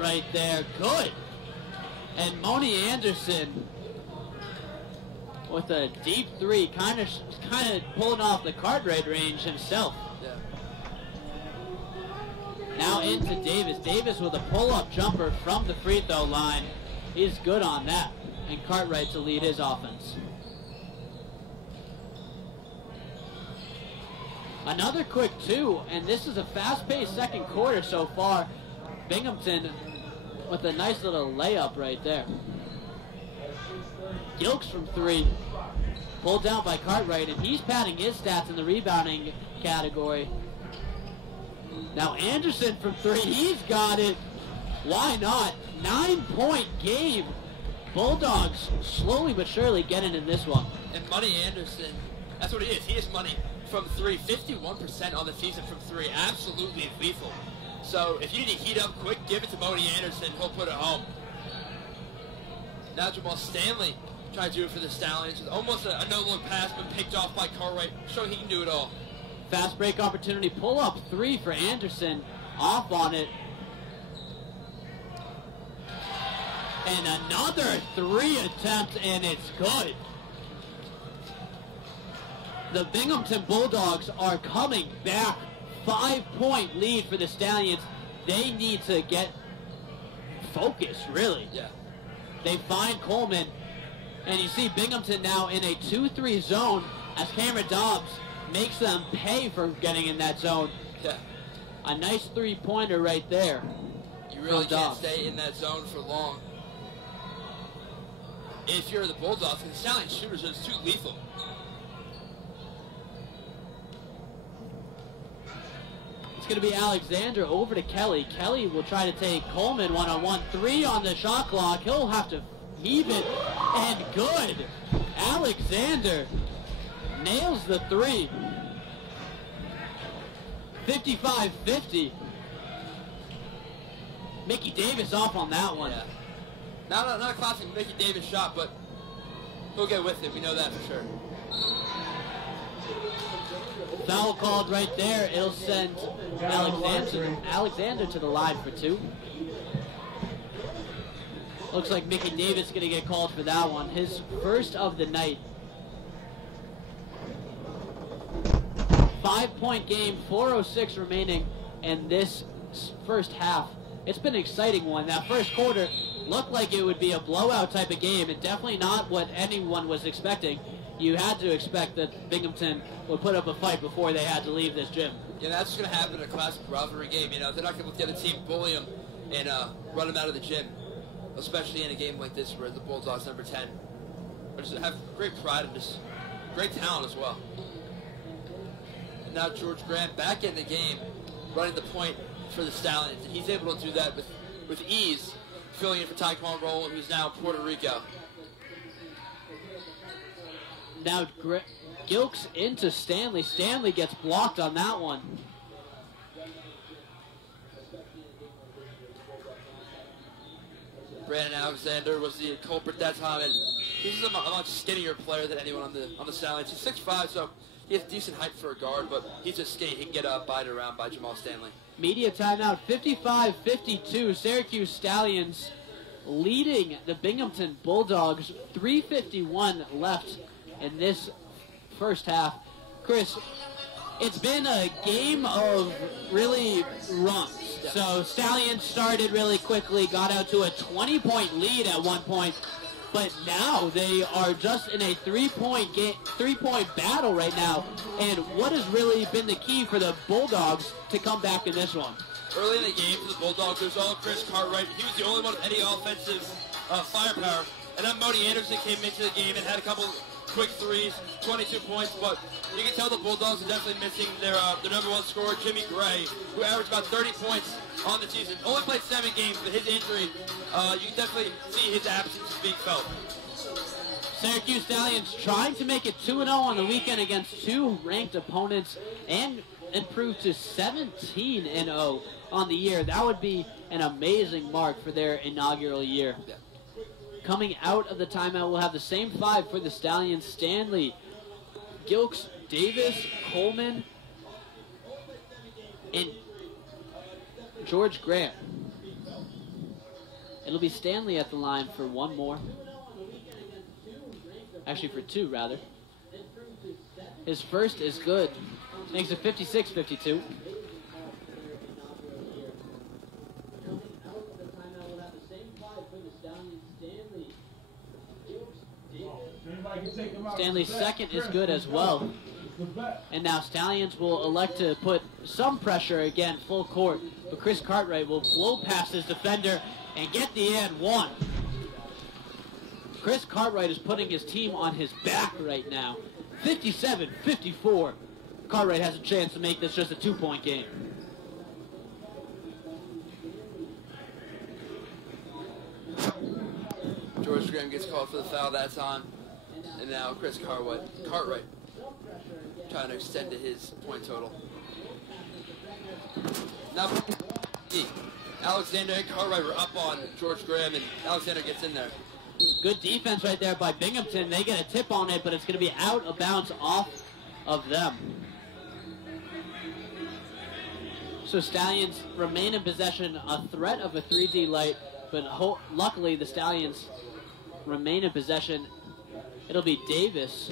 right there. Good. And Moni Anderson with a deep three, kind of pulling off the Cartwright range himself. Yeah. Now into Davis. Davis with a pull-up jumper from the free throw line. He's good on that. And Cartwright to lead his offense. Another quick two, and this is a fast-paced second quarter so far. Binghamton with a nice little layup right there. Gilks from three, pulled down by Cartwright, and he's padding his stats in the rebounding category. Now Anderson from three, he's got it. Why not? 9-point game. Bulldogs slowly but surely getting in this one. And Money Anderson, that's what he is. He is money from three. 51% on the season from three. Absolutely lethal. So if you need to heat up quick, give it to Moni Anderson. He'll put it home. Now Jamal Stanley trying to do it for the Stallions. Almost a no-look pass, but picked off by Cartwright, showing he can do it all. Fast break opportunity. Pull up three for Anderson. Off on it. And another three attempt, and it's good. The Binghamton Bulldogs are coming back. 5-point lead for the Stallions. They need to get focused, really. Yeah. They find Coleman, and you see Binghamton now in a 2-3 zone as Cameron Dobbs makes them pay for getting in that zone. Yeah. A nice three-pointer right there. You really can't stay in that zone for long. If you're the Bulldogs, because the Stallions shooters are too lethal. It's going to be Alexander over to Kelly. Kelly will try to take Coleman one-on-one. 3 on the shot clock. He'll have to heave it, and good. Alexander nails the three. 55-50. Mickey Davis off on that one. Yeah. Not a classic Mickey Davis shot, but he'll get with it. We know that for sure. Foul called right there. It'll send Alexander to the line for 2. Looks like Mickey Davis is going to get called for that one. His first of the night. 5-point game, 4:06 remaining in this first half. It's been an exciting one. That first quarter looked like it would be a blowout type of game, and definitely not what anyone was expecting. You had to expect that Binghamton would put up a fight before they had to leave this gym. Yeah, that's going to happen in a classic rivalry game. You know, they're not going to let the other team bully them and run them out of the gym, especially in a game like this where the Bulldogs number 10 just have great pride and just great talent as well. And now George Grant back in the game, running the point for the Stallions, and he's able to do that with ease, filling in for Tyquan Rowland, who's now in Puerto Rico. Now Gilks into Stanley. Stanley gets blocked on that one. Brandon Alexander was the culprit that time, and he's a much skinnier player than anyone on the Stallions. He's 6'5", so he has decent height for a guard, but he's just skinny. He can get bided around by Jamal Stanley. Media timeout, 55-52. Syracuse Stallions leading the Binghamton Bulldogs. 3:51 left in this first half. Chris, it's been a game of really runs. Yeah. So Stallions started really quickly, got out to a 20-point lead at one point, but now they are just in a three-point battle right now. And what has really been the key for the Bulldogs to come back in this one? Early in the game for the Bulldogs, it was all Chris Cartwright. He was the only one with any offensive firepower. And then Moni Anderson came into the game and had a couple quick threes, 22 points, but you can tell the Bulldogs are definitely missing their number one scorer, Jimmy Gray, who averaged about 30 points on the season. Only played 7 games, but his injury, you can definitely see his absence being felt. Syracuse Stallions trying to make it 2-0 on the weekend against 2 ranked opponents and improve to 17-0 on the year. That would be an amazing mark for their inaugural year. Yeah. Coming out of the timeout, we'll have the same 5 for the Stallions. Stanley, Gilks, Davis, Coleman, and George Grant. It'll be Stanley at the line for one more. Actually, for two, rather. His first is good. Makes it 56-52. Stanley's second is good as well. And now Stallions will elect to put some pressure again, full court. But Chris Cartwright will blow past his defender and get the and one. Chris Cartwright is putting his team on his back right now. 57-54. Cartwright has a chance to make this just a 2-point game. George Graham gets called for the foul that time. And now Chris Cartwright trying to extend to his point total. Now, Alexander and Cartwright were up on George Graham, and Alexander gets in there. Good defense right there by Binghamton. They get a tip on it, but it's going to be out of bounds off of them. So Stallions remain in possession, a threat of a 3D light, but luckily the Stallions remain in possession. It'll be Davis.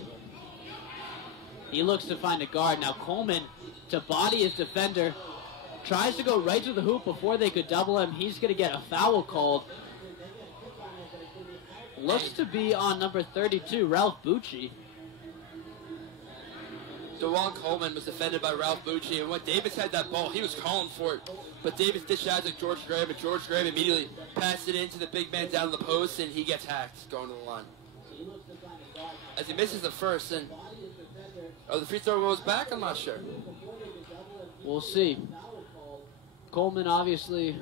He looks to find a guard. Now Coleman to body his defender. Tries to go right to the hoop before they could double him. He's going to get a foul called. Looks to be on number 32, Ralph Bucci. DeJuan Coleman was defended by Ralph Bucci, and when Davis had that ball, he was calling for it. But Davis dished out to George Graham, and George Graham immediately passed it into the big man down the post, and he gets hacked going to the line. As he misses the first, and the free throw goes back, I'm not sure. We'll see. Coleman, obviously,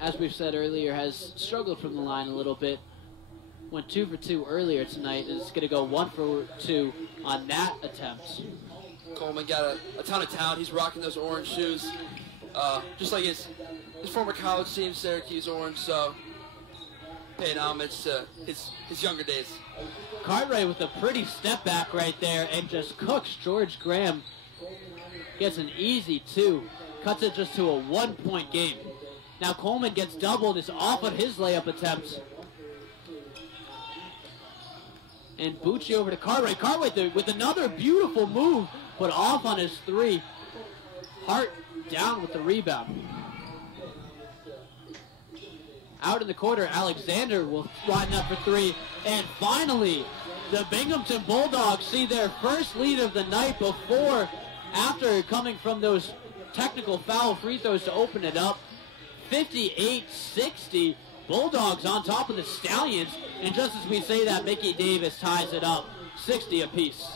as we've said earlier, has struggled from the line a little bit. Went 2 for 2 earlier tonight, and is going to go 1 for 2 on that attempt. Coleman got a ton of talent. He's rocking those orange shoes, just like his former college team, Syracuse Orange. So, paying homage to his younger days. Cartwright with a pretty step back right there, and just cooks George Graham. Gets an easy 2. Cuts it just to a 1-point game. Now Coleman gets doubled. It's off of his layup attempt. And Bucci over to Cartwright. Cartwright with another beautiful move, but off on his 3. Hart down with the rebound. Out in the quarter, Alexander will line up for 3. And finally, the Binghamton Bulldogs see their first lead of the night after coming from those technical foul free throws to open it up. 58-60. Bulldogs on top of the Stallions. And just as we say that, Mickey Davis ties it up. 60 apiece.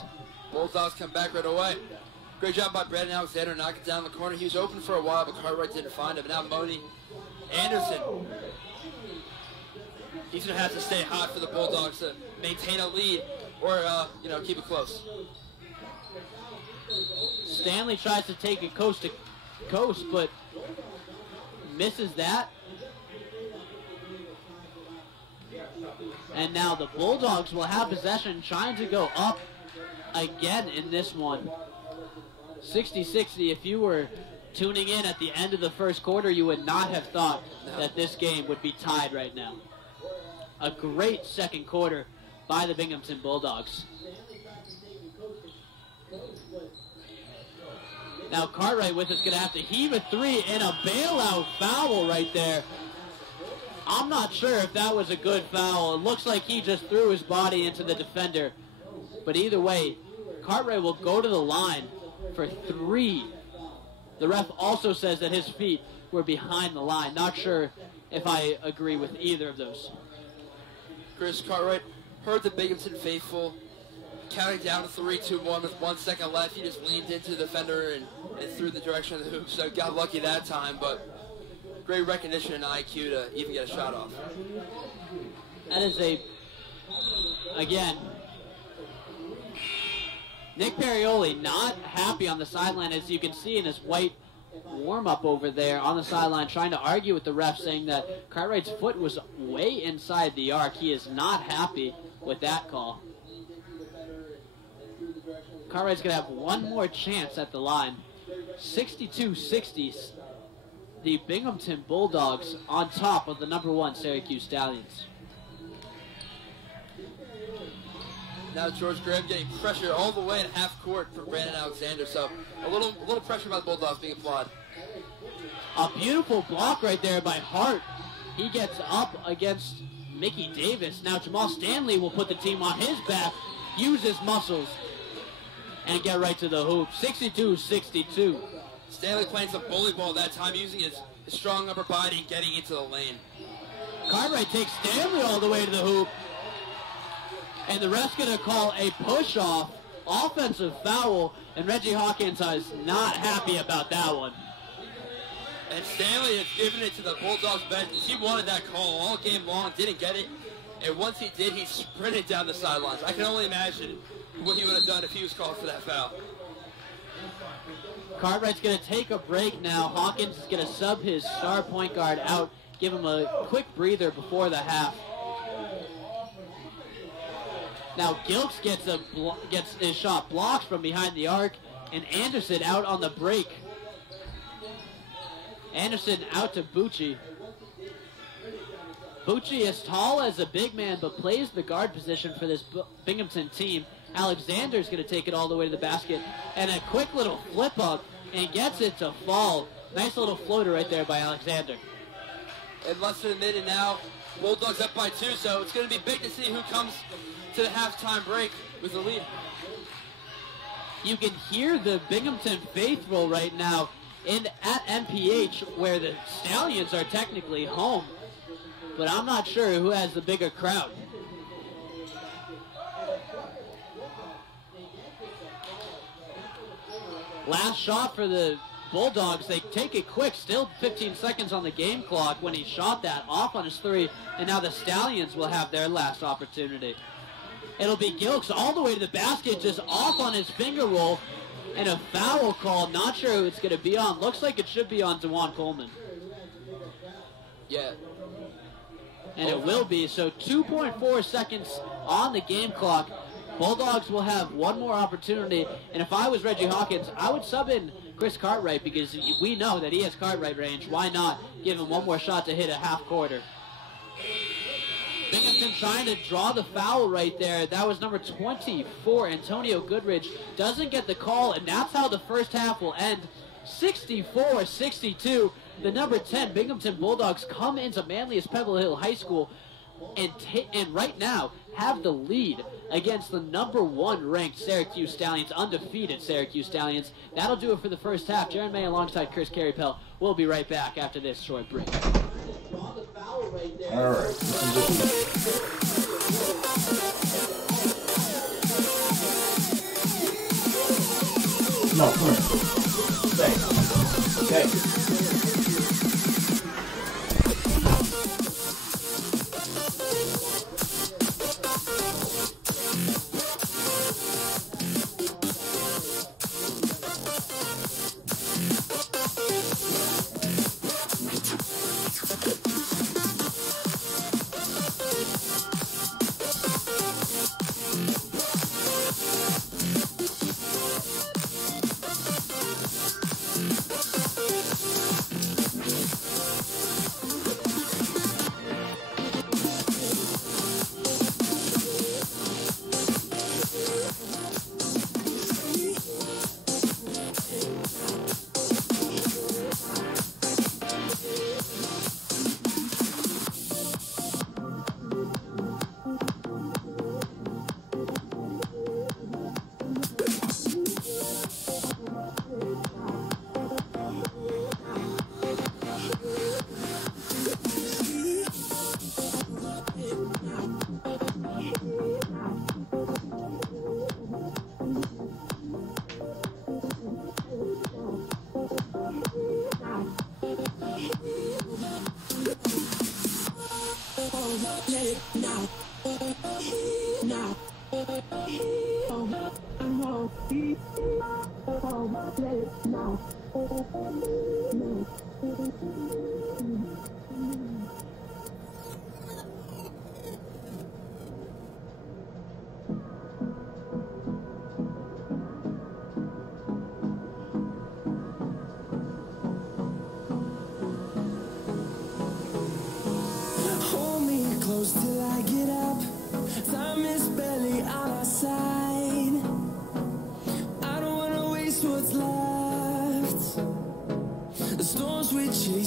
Bulldogs come back right away. Great job by Brandon Alexander knocking down the corner. He was open for a while, but Cartwright didn't find him. And now Moni Anderson. He's going to have to stay hot for the Bulldogs to maintain a lead or, keep it close. Stanley tries to take it coast to coast, but misses that. And now the Bulldogs will have possession, trying to go up again in this one. 60-60. If you were tuning in at the end of the first quarter, you would not have thought that this game would be tied right now. A great second quarter by the Binghamton Bulldogs. Now Cartwright with it's going to have to heave a 3 and a bailout foul right there. I'm not sure if that was a good foul. It looks like he just threw his body into the defender. But either way, Cartwright will go to the line for 3. The ref also says that his feet were behind the line. Not sure if I agree with either of those. Chris Cartwright heard the Binghamton faithful counting down to 3, 2, 1 with 1 second left. He just leaned into the defender and threw the direction of the hoop. So got lucky that time, but great recognition and IQ to even get a shot off. That is again, Nick Perrioli not happy on the sideline, as you can see in his white warm-up over there on the sideline, trying to argue with the ref, saying that Cartwright's foot was way inside the arc. He is not happy with that call. Cartwright's going to have one more chance at the line. 62-60. the Binghamton Bulldogs on top of the #1 Syracuse Stallions. Now George Graham getting pressure all the way at half court from Brandon Alexander. So a little pressure by the Bulldogs being applied. A beautiful block right there by Hart. He gets up against Mickey Davis. Now Jamal Stanley will put the team on his back, use his muscles, and get right to the hoop. 62-62. Stanley playing some bully ball that time, using his strong upper body and getting into the lane. Cartwright takes Stanley all the way to the hoop. And the ref's going to call a push-off, offensive foul, and Reggie Hawkins is not happy about that one. And Stanley has given it to the Bulldogs bench. He wanted that call all game long, didn't get it. And once he did, he sprinted down the sidelines. I can only imagine what he would have done if he was called for that foul. Cartwright's going to take a break now. Hawkins is going to sub his star point guard out, give him a quick breather before the half. Now Gilks gets his shot blocked from behind the arc, and Anderson out on the break. Anderson out to Bucci. Bucci is tall as a big man, but plays the guard position for this Binghamton team. Alexander's going to take it all the way to the basket, and a quick little flip up, and gets it to fall. Nice little floater right there by Alexander. In less than a minute now, Bulldogs up by 2, so it's going to be big to see who comes to the halftime break with the lead. You can hear the Binghamton faithful right now at MPH, where the Stallions are technically home, but I'm not sure who has the bigger crowd. Last shot for the Bulldogs. They take it quick, still 15 seconds on the game clock when he shot that off on his three, and now the Stallions will have their last opportunity. It'll be Gilks all the way to the basket, just off on his finger roll, and a foul call. Not sure who it's going to be on. Looks like it should be on DeJuan Coleman. Yeah. And it will be. So 2.4 seconds on the game clock. Bulldogs will have one more opportunity. And if I was Reggie Hawkins, I would sub in Chris Cartwright, because we know that he has Cartwright range. Why not give him one more shot to hit a half quarter? Binghamton trying to draw the foul right there. That was number 24, Antonio Goodrich. Doesn't get the call, and that's how the first half will end. 64-62. The number 10 Binghamton Bulldogs come into Manlius Pebble Hill High School and right now have the lead against the number 1 ranked Syracuse Stallions, undefeated Syracuse Stallions. That'll do it for the first half. Jaron May alongside Chris Careypell. We'll be right back after this short break. All right. No, come here. Stay. Okay.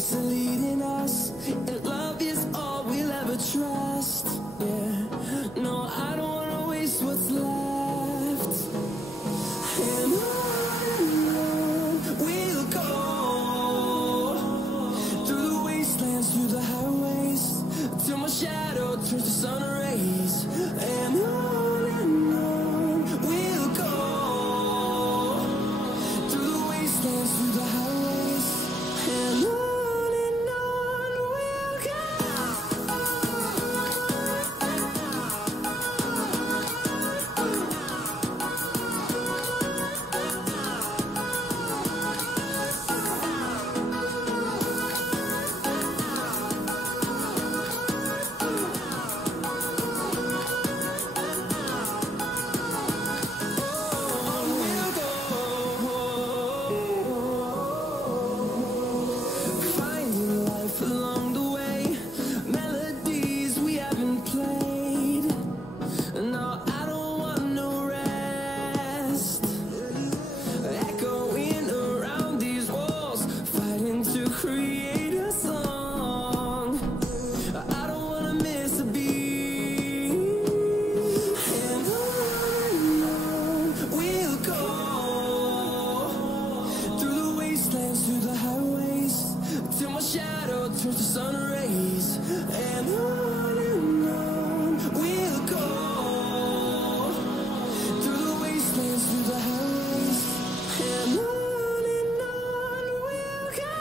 grace leading us, and love is all we'll ever trust. Yeah, no, I don't wanna waste what's left. And on we'll go, through the wastelands, through the highways, till my shadow turns to sun rays. And on we'll go, through the wastelands, through the highways, and on we'll go. Finding life along the way, melodies we haven't played. No, I don't want no rest. Echoing around these walls, fighting to create a song. I don't wanna miss a beat. And on we'll go, through the wastelands, through the highways, till my shadow turns to sun rays. And on we'll go, through the wastelands, through the highways, and on we'll go.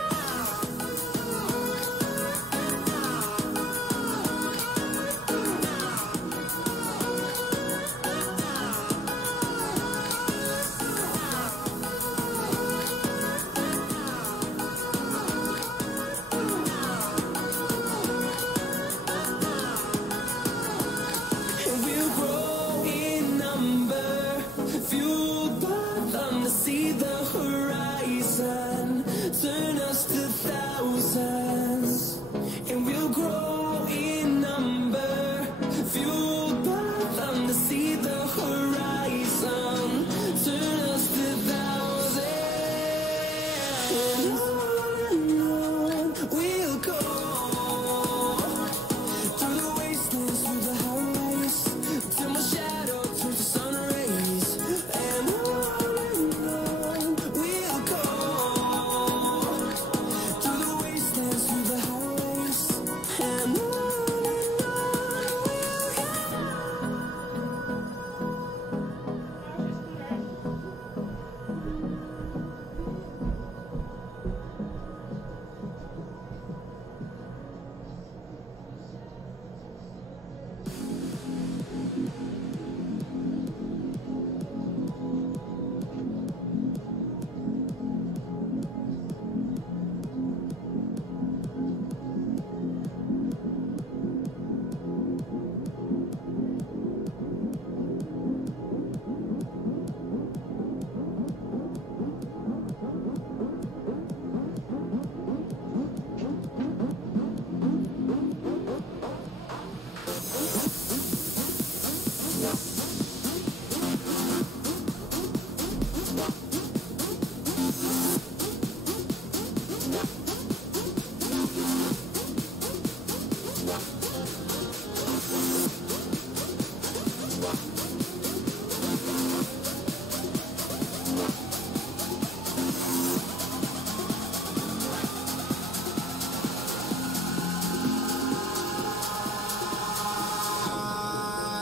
And we'll grow in number, fueled by them to see the horizon, turn us to thousands. And we'll grow in number, fueled by them to see the horizon, turn us to thousands. And on we'll go, through the wastelands, through the highways, till my shadow turns to sun rays. And on we'll go, through the wastelands, through the highways, and on we'll go.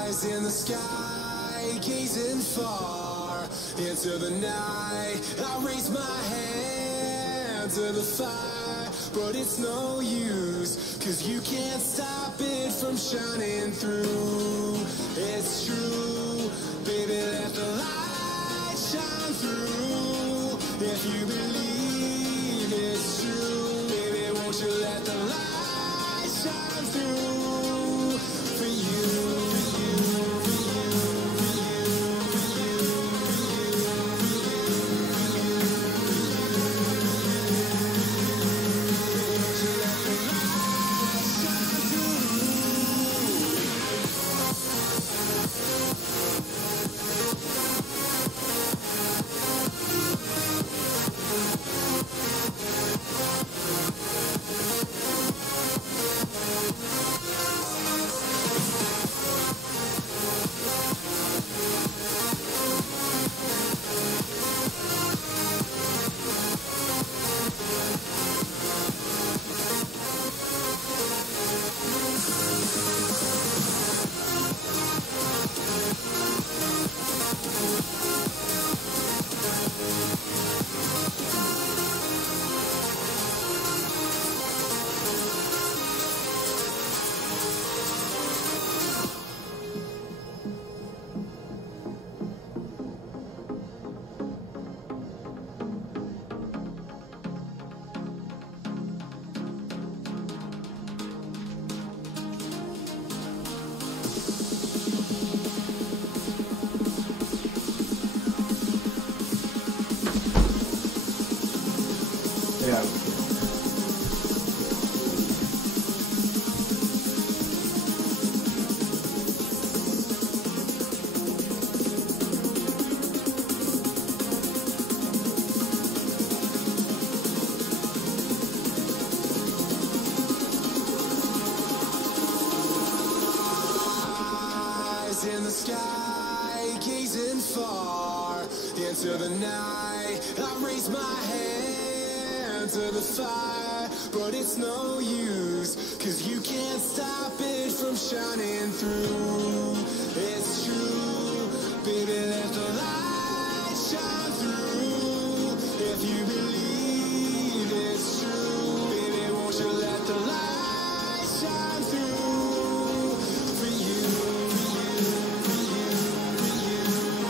Eyes in the sky, gazing far into the night. I raise my hand to the fire, but it's no use, 'cause you can't stop it from shining through. It's true, baby, let the light shine through. If you believe it's true, baby, won't you let the light shine through for you. night, gazing far into the night. I raise my hand to the fire, but it's no use, 'cause you can't stop it from shining through. It's true, baby, let the light shine through. If you believe it's true, baby, won't you let the light shine through for you, for you, for you, for you,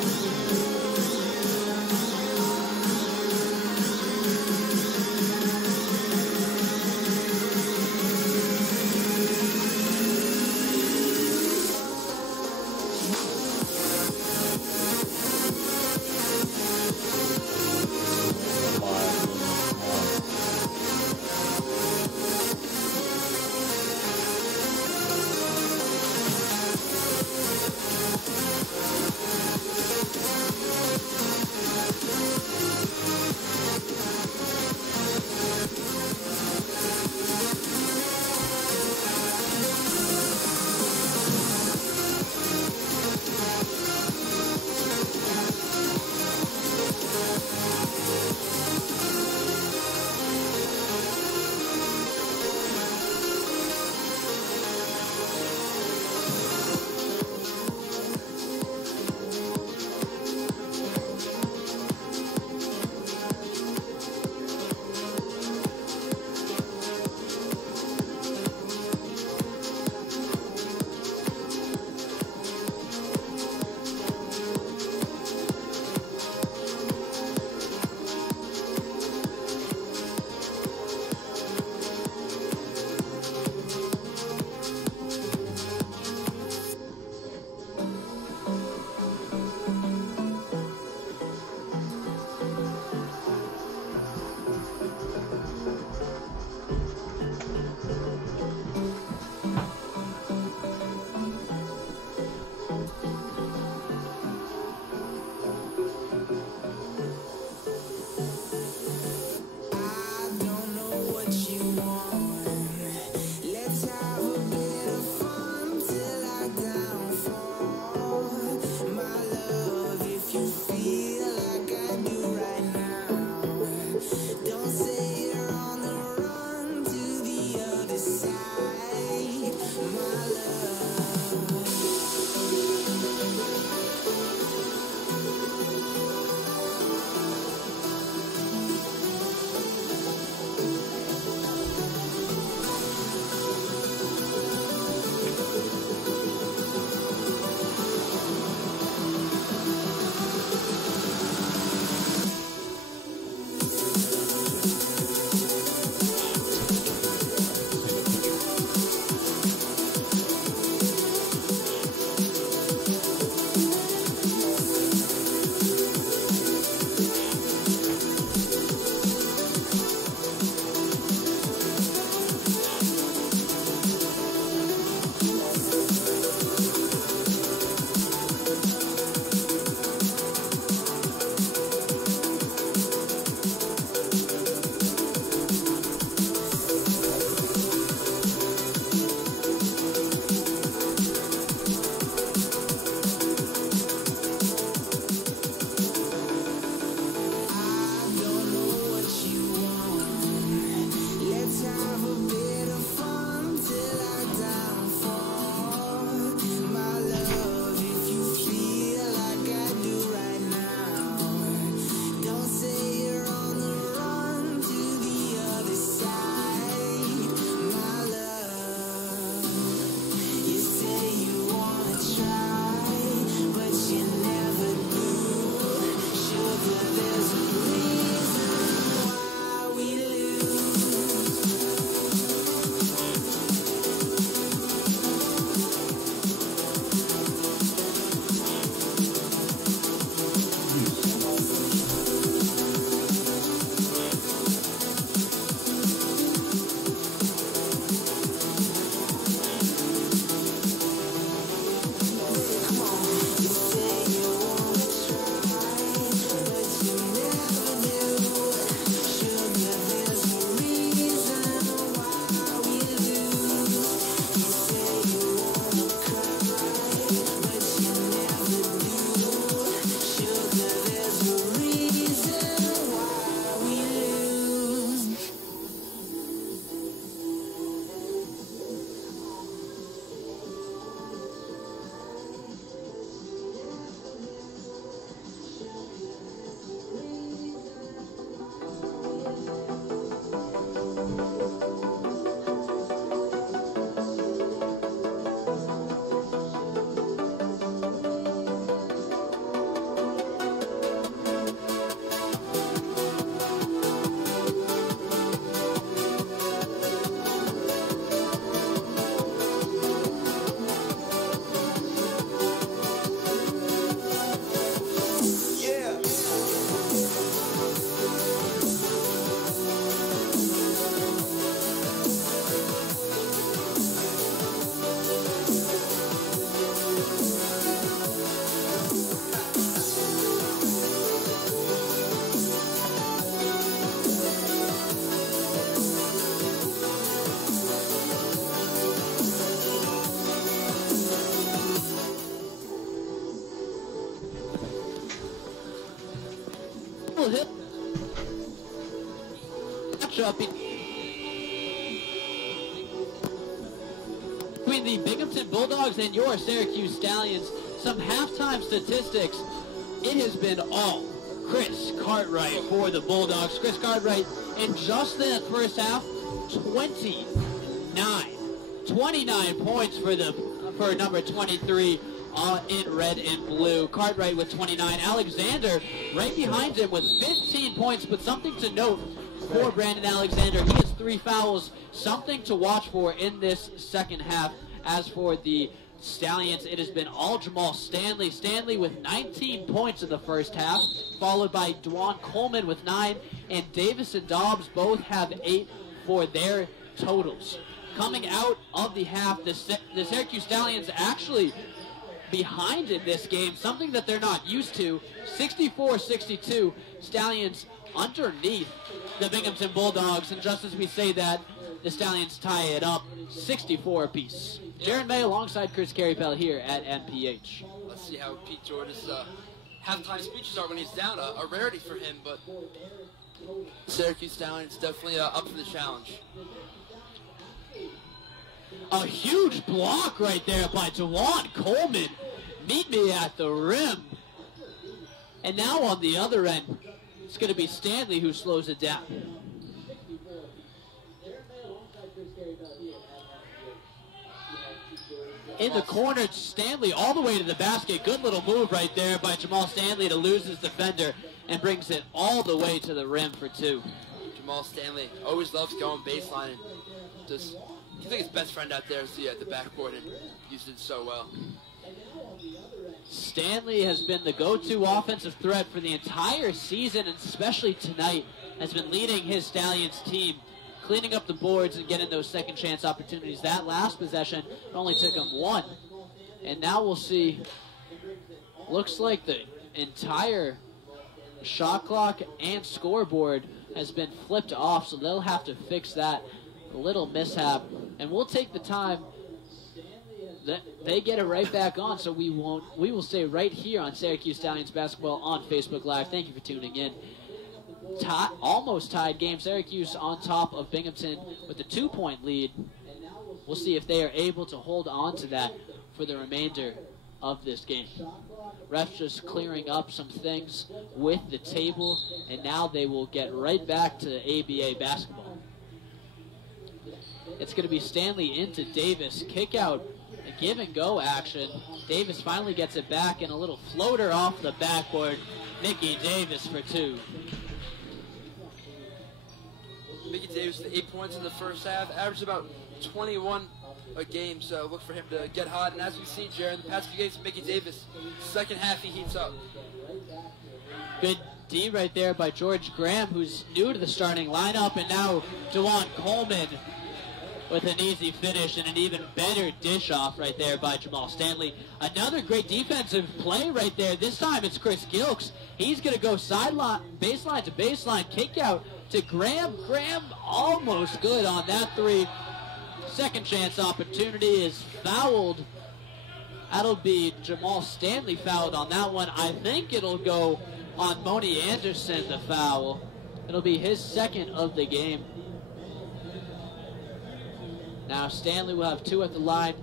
Capitol Hill matchup between the Binghamton Bulldogs and your Syracuse Stallions. Some halftime statistics. It has been all Chris Cartwright for the Bulldogs. Chris Cartwright in just the first half, 29 points for number 23 in red and blue. Cartwright with 29. Alexander right behind him with 15 points, but something to note for Brandon Alexander, he has 3 fouls, something to watch for in this second half. As for the Stallions, it has been all Jamal Stanley. Stanley with 19 points in the first half, followed by Dwan Coleman with 9, and Davis and Dobbs both have 8 for their totals. Coming out of the half, the Syracuse Stallions actually behind in this game, something that they're not used to. 64-62, Stallions underneath the Binghamton Bulldogs, and just as we say that, the Stallions tie it up 64 apiece. Jaron May alongside Chris Careypell here at NPH. Let's see how Pete George's halftime speeches are when he's down. A rarity for him, but Syracuse Stallions definitely up for the challenge. A huge block right there by Dwan Coleman. Meet me at the rim. And now on the other end, it's going to be Stanley who slows it down. In the corner, Stanley all the way to the basket. Good little move right there by Jamal Stanley to lose his defender and brings it all the way to the rim for 2. Jamal Stanley always loves going baseline and just, I think his best friend out there is the backboard and used it so well. Stanley has been the go-to offensive threat for the entire season, and especially tonight, has been leading his Stallions team, cleaning up the boards and getting those second chance opportunities. That last possession only took him 1. And now we'll see, looks like the entire shot clock and scoreboard has been flipped off, so they'll have to fix that little mishap. And we'll take the time that they get it right back on, so we will stay right here on Syracuse Stallions Basketball on Facebook Live. Thank you for tuning in. Almost tied game. Syracuse on top of Binghamton with a 2-point lead. We'll see if they are able to hold on to that for the remainder of this game. Refs just clearing up some things with the table, and now they will get right back to ABA basketball. It's going to be Stanley into Davis. Kick out, a give and go action. Davis finally gets it back, and a little floater off the backboard. Mickey Davis for 2. Mickey Davis with 8 points in the first half, averaged about 21 a game, so look for him to get hot. And as we see, Jaron, in the past few games, Mickey Davis, second half he heats up. Good D right there by George Graham, who's new to the starting lineup, and now Dwan Coleman with an easy finish and an even better dish off right there by Jamal Stanley. Another great defensive play right there. This time it's Chris Gilks. He's going to go sideline, baseline to baseline, kick out to Graham. Graham almost good on that 3. Second chance opportunity is fouled. That'll be Jamal Stanley fouled on that one. I think it'll go on Moni Anderson, the foul. It'll be his second of the game. Now Stanley will have 2 at the line.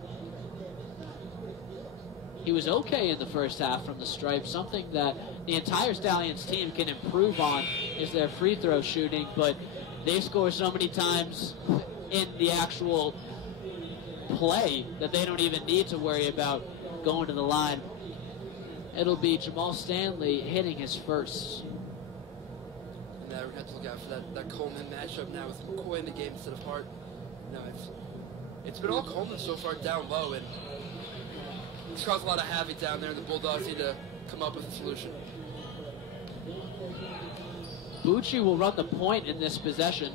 He was okay in the first half from the stripe. Something that the entire Stallions team can improve on is their free throw shooting, but they score so many times in the actual play that they don't even need to worry about going to the line. It'll be Jamal Stanley hitting his first. And now we're going to have to look out for that Coleman matchup now with McCoy in the game instead of Hart. No, it's been all Coleman so far down low, and it's caused a lot of havoc down there, and the Bulldogs need to come up with a solution. Bucci will run the point in this possession.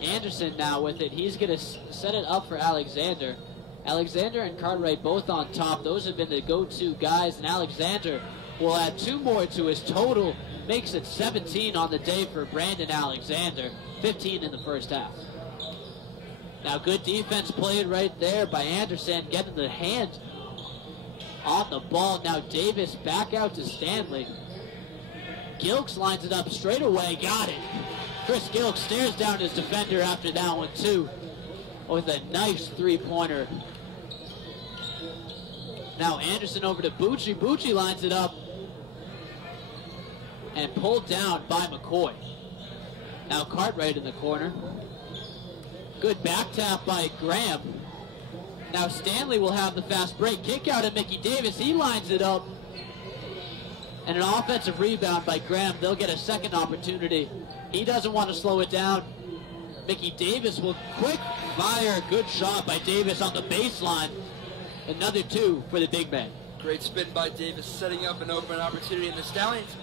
Anderson now with it. He's going to set it up for Alexander. Alexander and Cartwright both on top. Those have been the go-to guys, and Alexander will add 2 more to his total. Makes it 17 on the day for Brandon Alexander. 15 in the first half. Now good defense played right there by Anderson, getting the hand on the ball. Now Davis back out to Stanley. Gilks lines it up straight away. Got it. Chris Gilks stares down his defender after that one, too, with a nice three-pointer. Now Anderson over to Bucci. Bucci lines it up and pulled down by McCoy. Now Cartwright in the corner. Good back tap by Graham. Now Stanley will have the fast break. Kick out at Mickey Davis. He lines it up. And an offensive rebound by Graham. They'll get a second opportunity. He doesn't want to slow it down. Mickey Davis will quick fire. Good shot by Davis on the baseline. Another two for the big man. Great spin by Davis, setting up an open opportunity. And the Stallions,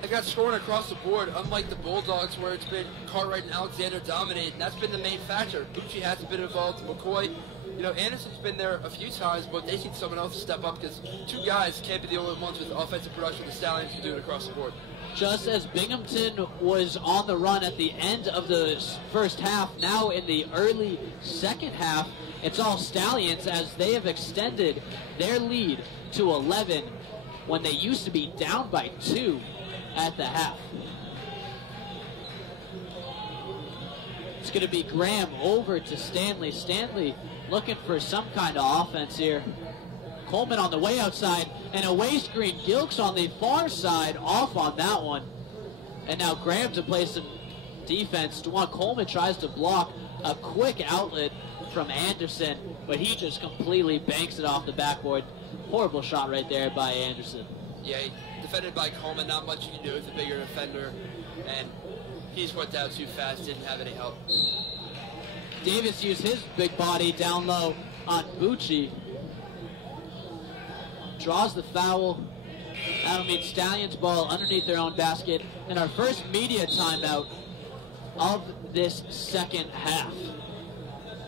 they got scoring across the board, unlike the Bulldogs where it's been Cartwright and Alexander dominated. And that's been the main factor. Bucci hasn't been involved. McCoy, you know, Anderson's been there a few times, but they need someone else to step up because two guys can't be the only ones with offensive production. The Stallions can do it across the board. Just as Binghamton was on the run at the end of the first half, now in the early second half, it's all Stallions as they have extended their lead to 11 when they used to be down by 2 at the half. It's going to be Graham over to Stanley. Stanley looking for some kind of offense here. Coleman on the way outside, and a way screen. Gilks on the far side, off on that one. And now Graham to play some defense. DeJuan Coleman tries to block a quick outlet from Anderson, but he just completely banks it off the backboard. Horrible shot right there by Anderson. Yeah, defended by Coleman, not much you can do with a bigger defender, and he's went down too fast, didn't have any help. Davis used his big body down low on Bucci. Draws the foul. That'll mean Stallions ball underneath their own basket. And our first media timeout of this second half.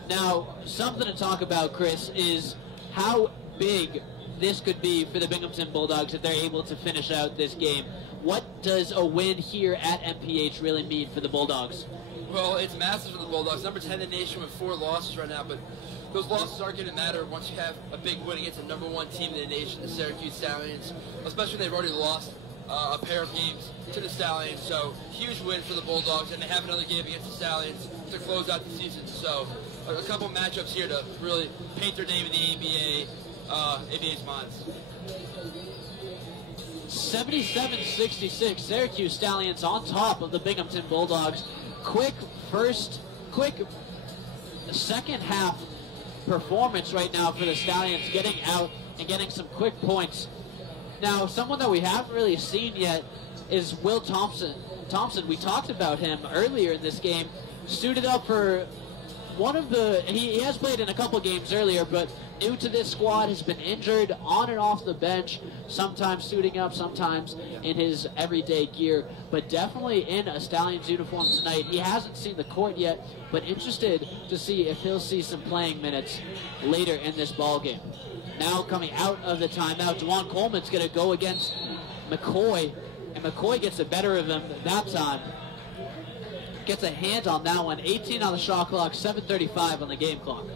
Now, something to talk about, Chris, is how big this could be for the Binghamton Bulldogs if they're able to finish out this game. What does a win here at MPH really mean for the Bulldogs? Well, it's massive for the Bulldogs. Number 10 in the nation with 4 losses right now, but those losses aren't going to matter once you have a big win against the number 1 team in the nation, the Syracuse Stallions, especially when they've already lost a pair of games to the Stallions. So, huge win for the Bulldogs, and they have another game against the Stallions to close out the season. So, a couple matchups here to really paint their name in the ABA's minds. 77-66, Syracuse Stallions on top of the Binghamton Bulldogs. Quick second half performance right now for the Stallions, getting out and getting some quick points. Now, someone that we haven't really seen yet is Will Thompson. We talked about him earlier in this game. Suited up for one of the, he has played in a couple games earlier, but new to this squad, has been injured on and off the bench, sometimes suiting up, sometimes in his everyday gear, but definitely in a Stallions uniform tonight. He hasn't seen the court yet, but interested to see if he'll see some playing minutes later in this ball game. Now coming out of the timeout, DeJuan Coleman's going to go against McCoy, and McCoy gets the better of him that time. Gets a hand on that one. 18 on the shot clock, 7:35 on the game clock.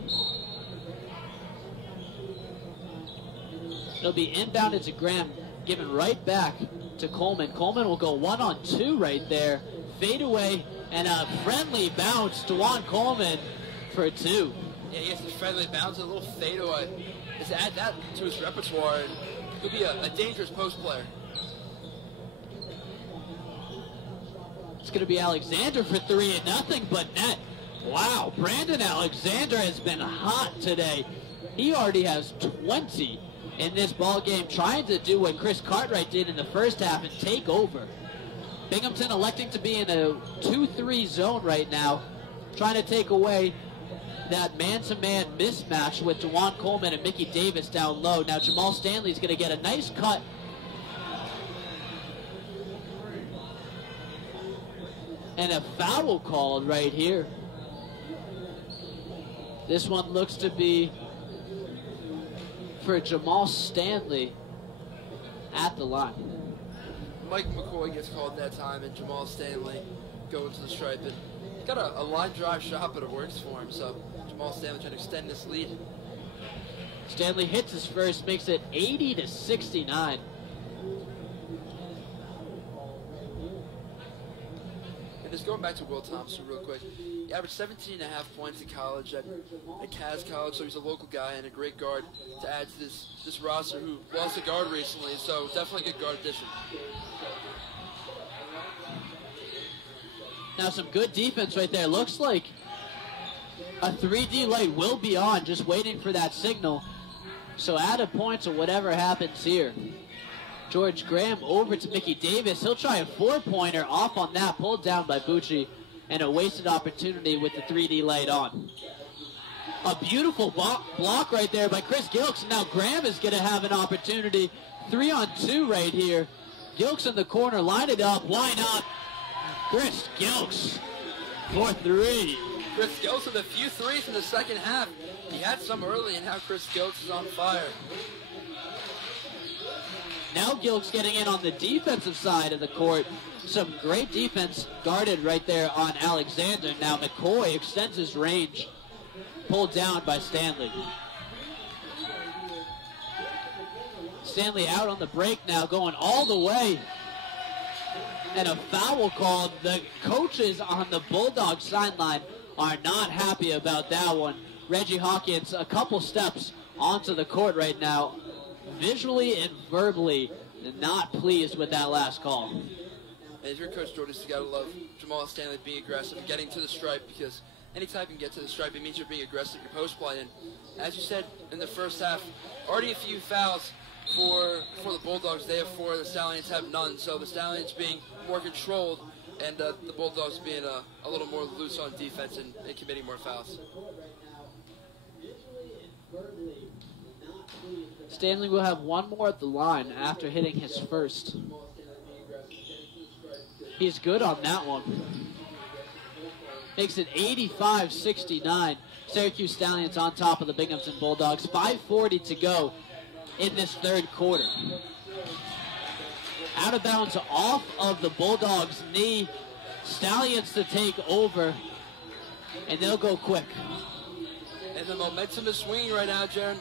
It'll be inbounded to Graham, given right back to Coleman. Coleman will go 1-on-2 right there. Fade away, and a friendly bounce. DeJuan Coleman for 2. Yeah, he gets a friendly bounce, a little fadeaway. Just add that to his repertoire, and he'll be a dangerous post player. It's going to be Alexander for 3 and nothing but net. Wow, Brandon Alexander has been hot today. He already has 20 in this ball game, trying to do what Chris Cartwright did in the first half and take over. Binghamton electing to be in a 2-3 zone right now, trying to take away that man-to-man mismatch with DeJuan Coleman and Mickey Davis down low. Now Jamal Stanley's going to get a nice cut. And a foul called right here. This one looks to be for Jamal Stanley at the line. Mike McCoy gets called that time, and Jamal Stanley goes to the stripe. And he's got a line drive shot, but it works for him. So Jamal Stanley trying to extend this lead. Stanley hits his first, makes it 80-69. just going back to Will Thompson real quick. He averaged 17.5 points in college at Cass College, so he's a local guy and a great guard to add to this roster who lost a guard recently, so definitely a good guard addition. Now some good defense right there. Looks like a 3D light will be on, just waiting for that signal. So add a point to whatever happens here. George Graham over to Mickey Davis. He'll try a 4-pointer off on that, pulled down by Bucci, and a wasted opportunity with the 3D light on. A beautiful block right there by Chris Gilks. And now Graham is going to have an opportunity. 3-on-2 right here. Gilks in the corner, line it up. Why not? Chris Gilks for 3. Chris Gilks with a few threes in the second half. He had some early, and now Chris Gilks is on fire. Now Gilks getting in on the defensive side of the court. Some great defense guarded right there on Alexander. Now McCoy extends his range. Pulled down by Stanley. Stanley out on the break now, going all the way. And a foul called. The coaches on the Bulldogs sideline are not happy about that one. Reggie Hawkins a couple steps onto the court right now. Visually and verbally not pleased with that last call. And if you're Coach Jordan, you got to love Jamal Stanley being aggressive and getting to the stripe, because anytime you can get to the stripe, it means you're being aggressive in your post play. And as you said in the first half, already a few fouls for the Bulldogs. They have 4, the Stallions have none. So the Stallions being more controlled, and the Bulldogs being a little more loose on defense and committing more fouls. Stanley will have one more at the line after hitting his first. He's good on that one. Makes it 85-69. Syracuse Stallions on top of the Binghamton Bulldogs. 5:40 to go in this third quarter. Out of bounds off of the Bulldogs' knee. Stallions to take over, and they'll go quick. And the momentum is swinging right now, Jaron.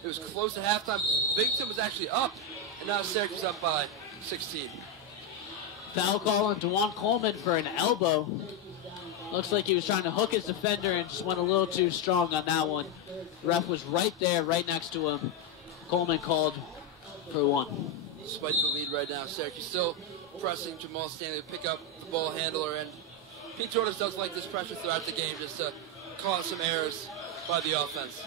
It was close at halftime. Binghamton was actually up, and now Syracuse up by 16. Foul call on DeJuan Coleman for an elbow. Looks like he was trying to hook his defender and just went a little too strong on that one. The ref was right there, right next to him. Coleman called for 1. Despite the lead right now, Syracuse still pressing Jamal Stanley to pick up the ball handler, and Pete Jordan does like this pressure throughout the game just to cause some errors by the offense.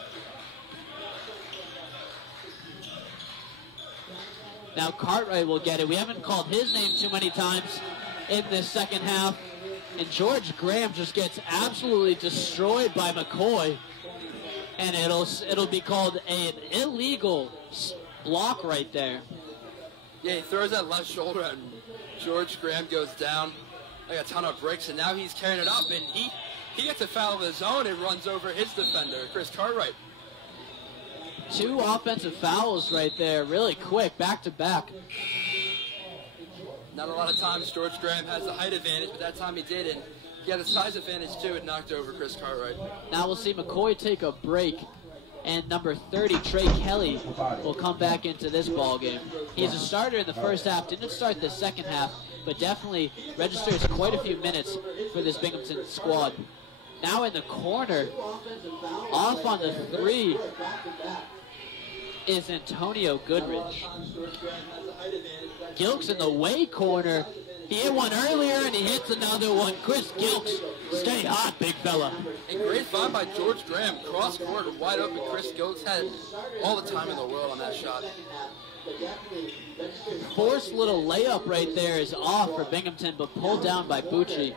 Now Cartwright will get it. We haven't called his name too many times in this second half. And George Graham just gets absolutely destroyed by McCoy. And it'll be called an illegal block right there. Yeah, he throws that left shoulder and George Graham goes down like a ton of bricks, and now he's carrying it up, and he gets a foul of his own and runs over his defender, Chris Cartwright. 2 offensive fouls right there, really quick, back to back. Not a lot of times George Graham has the height advantage, but that time he did, and he had a size advantage too, and knocked over Chris Cartwright. Now we'll see McCoy take a break, and number 30, Trey Kelly, will come back into this ball game. He's a starter in the first half, didn't start the second half, but definitely registers quite a few minutes for this Binghamton squad. Now in the corner, off on the 3, is Antonio Goodrich. Gilks in the way corner. He hit one earlier and he hits another one. Chris Gilks, stay hot, big fella. A great find by George Graham. Cross court, wide open. Chris Gilks had all the time in the world on that shot. Forced little layup right there is off for Binghamton, but pulled down by Bucci.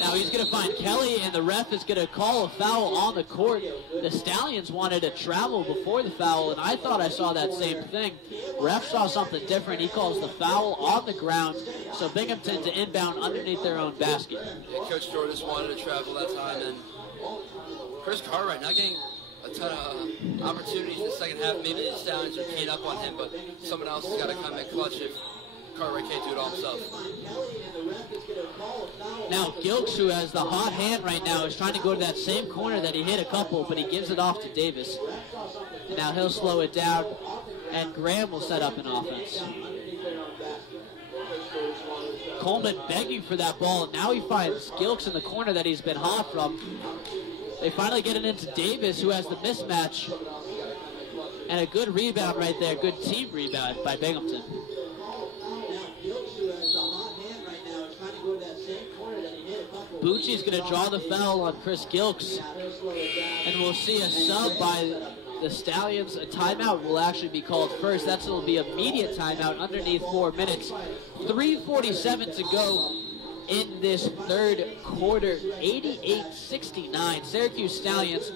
Now he's going to find Kelly, and the ref is going to call a foul on the court. The Stallions wanted to travel before the foul, and I thought I saw that same thing. Ref saw something different. He calls the foul on the ground, so Binghamton to inbound underneath their own basket. Yeah, Coach Jordan wanted to travel that time, and Chris Cartwright not getting a ton of opportunities in the second half. Maybe the Stallions are keying up on him, but someone else has got to come in clutch if Cartwright can't do it all himself. Now Gilks, who has the hot hand right now, is trying to go to that same corner that he hit a couple, but he gives it off to Davis. And now he'll slow it down, and Graham will set up an offense. Coleman begging for that ball. Now he finds Gilks in the corner that he's been hot from. They finally get it into Davis, who has the mismatch. And a good rebound right there. Good team rebound by Binghamton. Bucci's going to draw the foul on Chris Gilks. And we'll see a sub by the Stallions. A timeout will actually be called first. Will be immediate timeout underneath 4 minutes. 3:47 to go in this third quarter. 88-69. Syracuse Stallions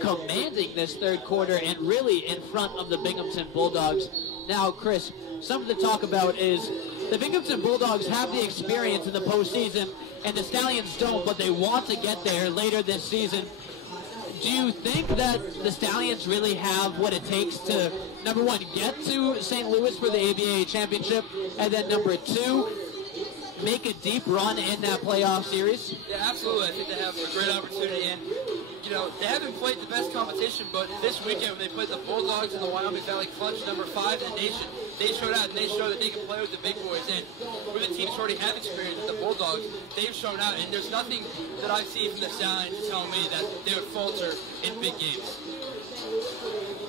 commanding this third quarter and really in front of the Binghamton Bulldogs. Now, Chris, something to talk about is the Binghamton Bulldogs have the experience in the postseason, and the Stallions don't, but they want to get there later this season. Do you think that the Stallions really have what it takes to, number one, get to St. Louis for the ABA championship, and then number two, make a deep run in that playoff series? Yeah, absolutely. I think they have a great opportunity, and they haven't played the best competition, but this weekend when they played the Bulldogs and the Wyoming Valley Clutch, number 5 in the nation, they showed out and they showed that they can play with the big boys. And with the teams who already have experience, the Bulldogs, they've shown out, and there's nothing that I see from the Stallions to tell me that they would falter in big games.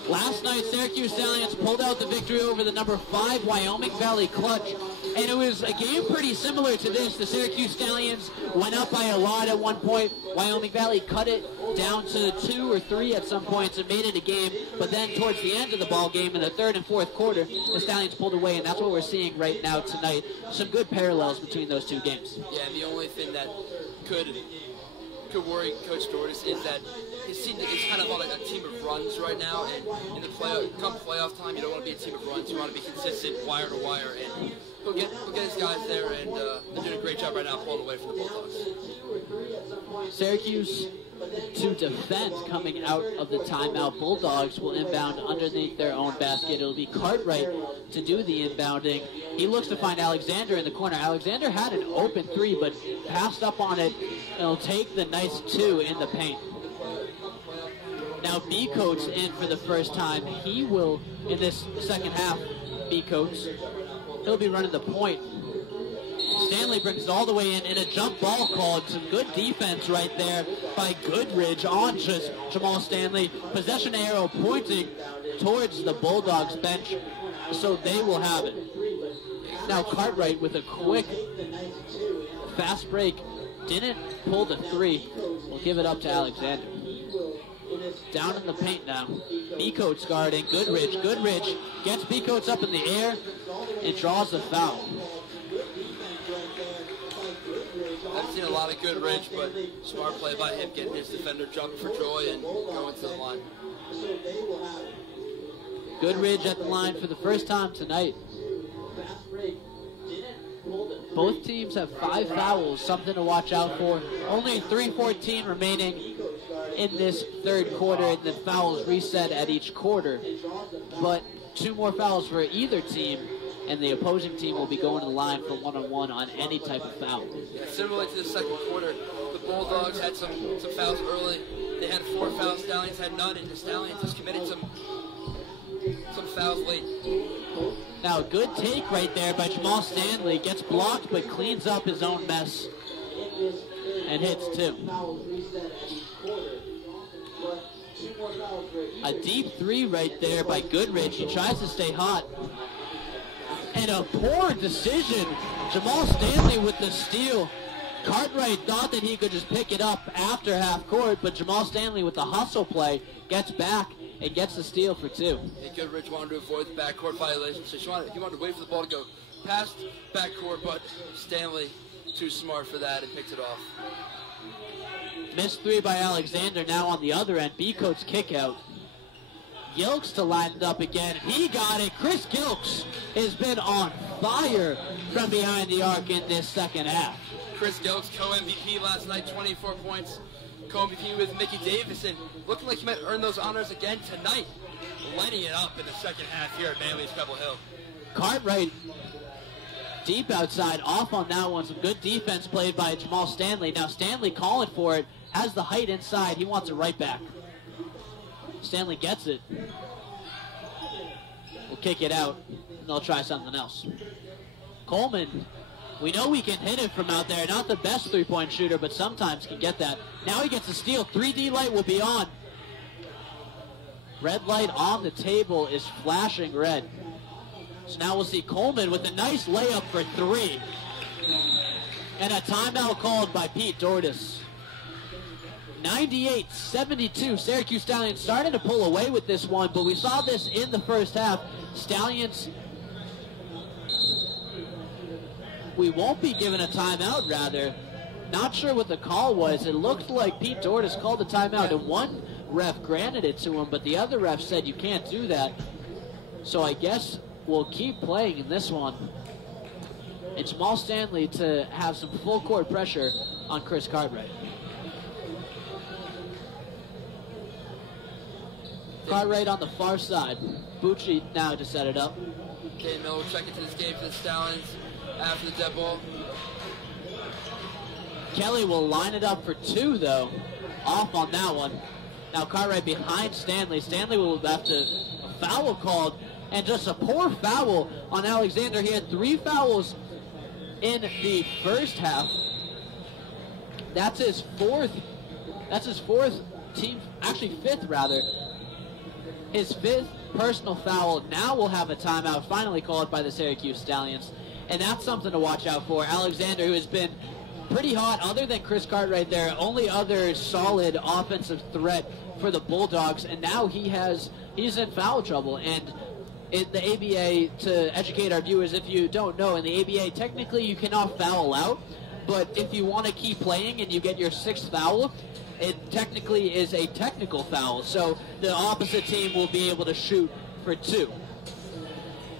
Last night, Syracuse Stallions pulled out the victory over the number 5 Wyoming Valley Clutch, and it was a game pretty similar to this. The Syracuse Stallions went up by a lot at one point. Wyoming Valley cut it down to 2 or 3 at some points and made it a game, but then towards the end of the ball game in the third and fourth quarter, the Stallions pulled away, and that's what we're seeing right now tonight. Some good parallels between those two games. Yeah, the only thing that could worry Coach Dortis is that his team is kind of on a team of runs right now, and in the playoff time, you don't want to be a team of runs. You want to be consistent, wire to wire, and he'll get his guys there, and they're doing a great job right now pulling away from the Bulldogs. Syracuse to defend coming out of the timeout. Bulldogs will inbound underneath their own basket. It'll be Cartwright to do the inbounding. He looks to find Alexander in the corner. Alexander had an open 3, but passed up on it. He'll take the nice 2 in the paint. Now B-Coates in for the first time. He will, in this second half, B-Coates, he'll be running the point. Stanley brings it all the way in a jump ball called. Some good defense right there by Goodridge on just Jamal Stanley. Possession arrow pointing towards the Bulldogs bench, so they will have it. Now Cartwright with a quick, fast break. Didn't pull the 3. We'll give it up to Alexander. Down in the paint now. B-Coates guarding Goodridge. Goodridge gets B-Coates up in the air and draws the foul. I've seen a lot of Goodridge, but smart play by him getting his defender jumping for joy and going to the line. Goodridge at the line for the first time tonight. Both teams have 5 fouls, something to watch out for. Only 3:14 remaining in this third quarter, and the fouls reset at each quarter. But 2 more fouls for either team, and the opposing team will be going to the line for one-on-one on any type of foul. Yeah, similar to the second quarter, the Bulldogs had some fouls early. They had 4 fouls, Stallions had none, and the Stallions just committed some fouls late. Now, good take right there by Jamal Stanley. Gets blocked, but cleans up his own mess and hits 2. A deep 3 right there by Goodridge. He tries to stay hot. And a poor decision. Jamal Stanley with the steal. Cartwright thought that he could just pick it up after half court, but Jamal Stanley with the hustle play gets back and gets the steal for 2. Yeah, Goodridge wanted to avoid the backcourt violation, so he wanted to wait for the ball to go past backcourt, but Stanley too smart for that and picked it off. Missed 3 by Alexander. Now on the other end, B-Coates kick out. Gilks to line it up again. He got it. Chris Gilks has been on fire from behind the arc in this second half. Chris Gilks, co-MVP last night, 24 points. Co-MVP with Mickey Davis, and looking like he might earn those honors again tonight. Lighting it up in the second half here at Bailey's Pebble Hill. Cartwright deep outside, off on that one. Some good defense played by Jamal Stanley. Now Stanley calling for it, has the height inside. He wants it right back. Stanley gets it. We'll kick it out, and they'll try something else. Coleman, we know he can hit it from out there. Not the best three-point shooter, but sometimes can get that. Now he gets a steal. 3D light will be on. Red light on the table is flashing red. So now we'll see Coleman with a nice layup for three. And a timeout called by Pete Dortis. 98-72. Syracuse Stallions starting to pull away with this one, but we saw this in the first half. Stallions, we won't be given a timeout, rather. Not sure what the call was. It looked like Pete Dortis called the timeout, and one ref granted it to him, but the other ref said you can't do that. So I guess we'll keep playing in this one. It's Jamal Stanley to have some full court pressure on Chris Cartwright. Cartwright on the far side. Bucci now to set it up. Okay, Miller will check into this game for the Stallions after the dead ball. Kelly will line it up for two, though. Off on that one. Now Cartwright behind Stanley. Stanley will have to a foul called, and just a poor foul on Alexander. He had 3 fouls in the first half. That's his fourth team, actually 5th rather. His 5th personal foul. Now we'll have a timeout finally called by the Syracuse Stallions. And that's something to watch out for. Alexander, who has been pretty hot, other than Chris Cartwright there, only other solid offensive threat for the Bulldogs, and now he's in foul trouble. And in the ABA, to educate our viewers, if you don't know, in the ABA, technically you cannot foul out, but if you want to keep playing and you get your 6th foul, it technically is a technical foul, so the opposite team will be able to shoot for 2.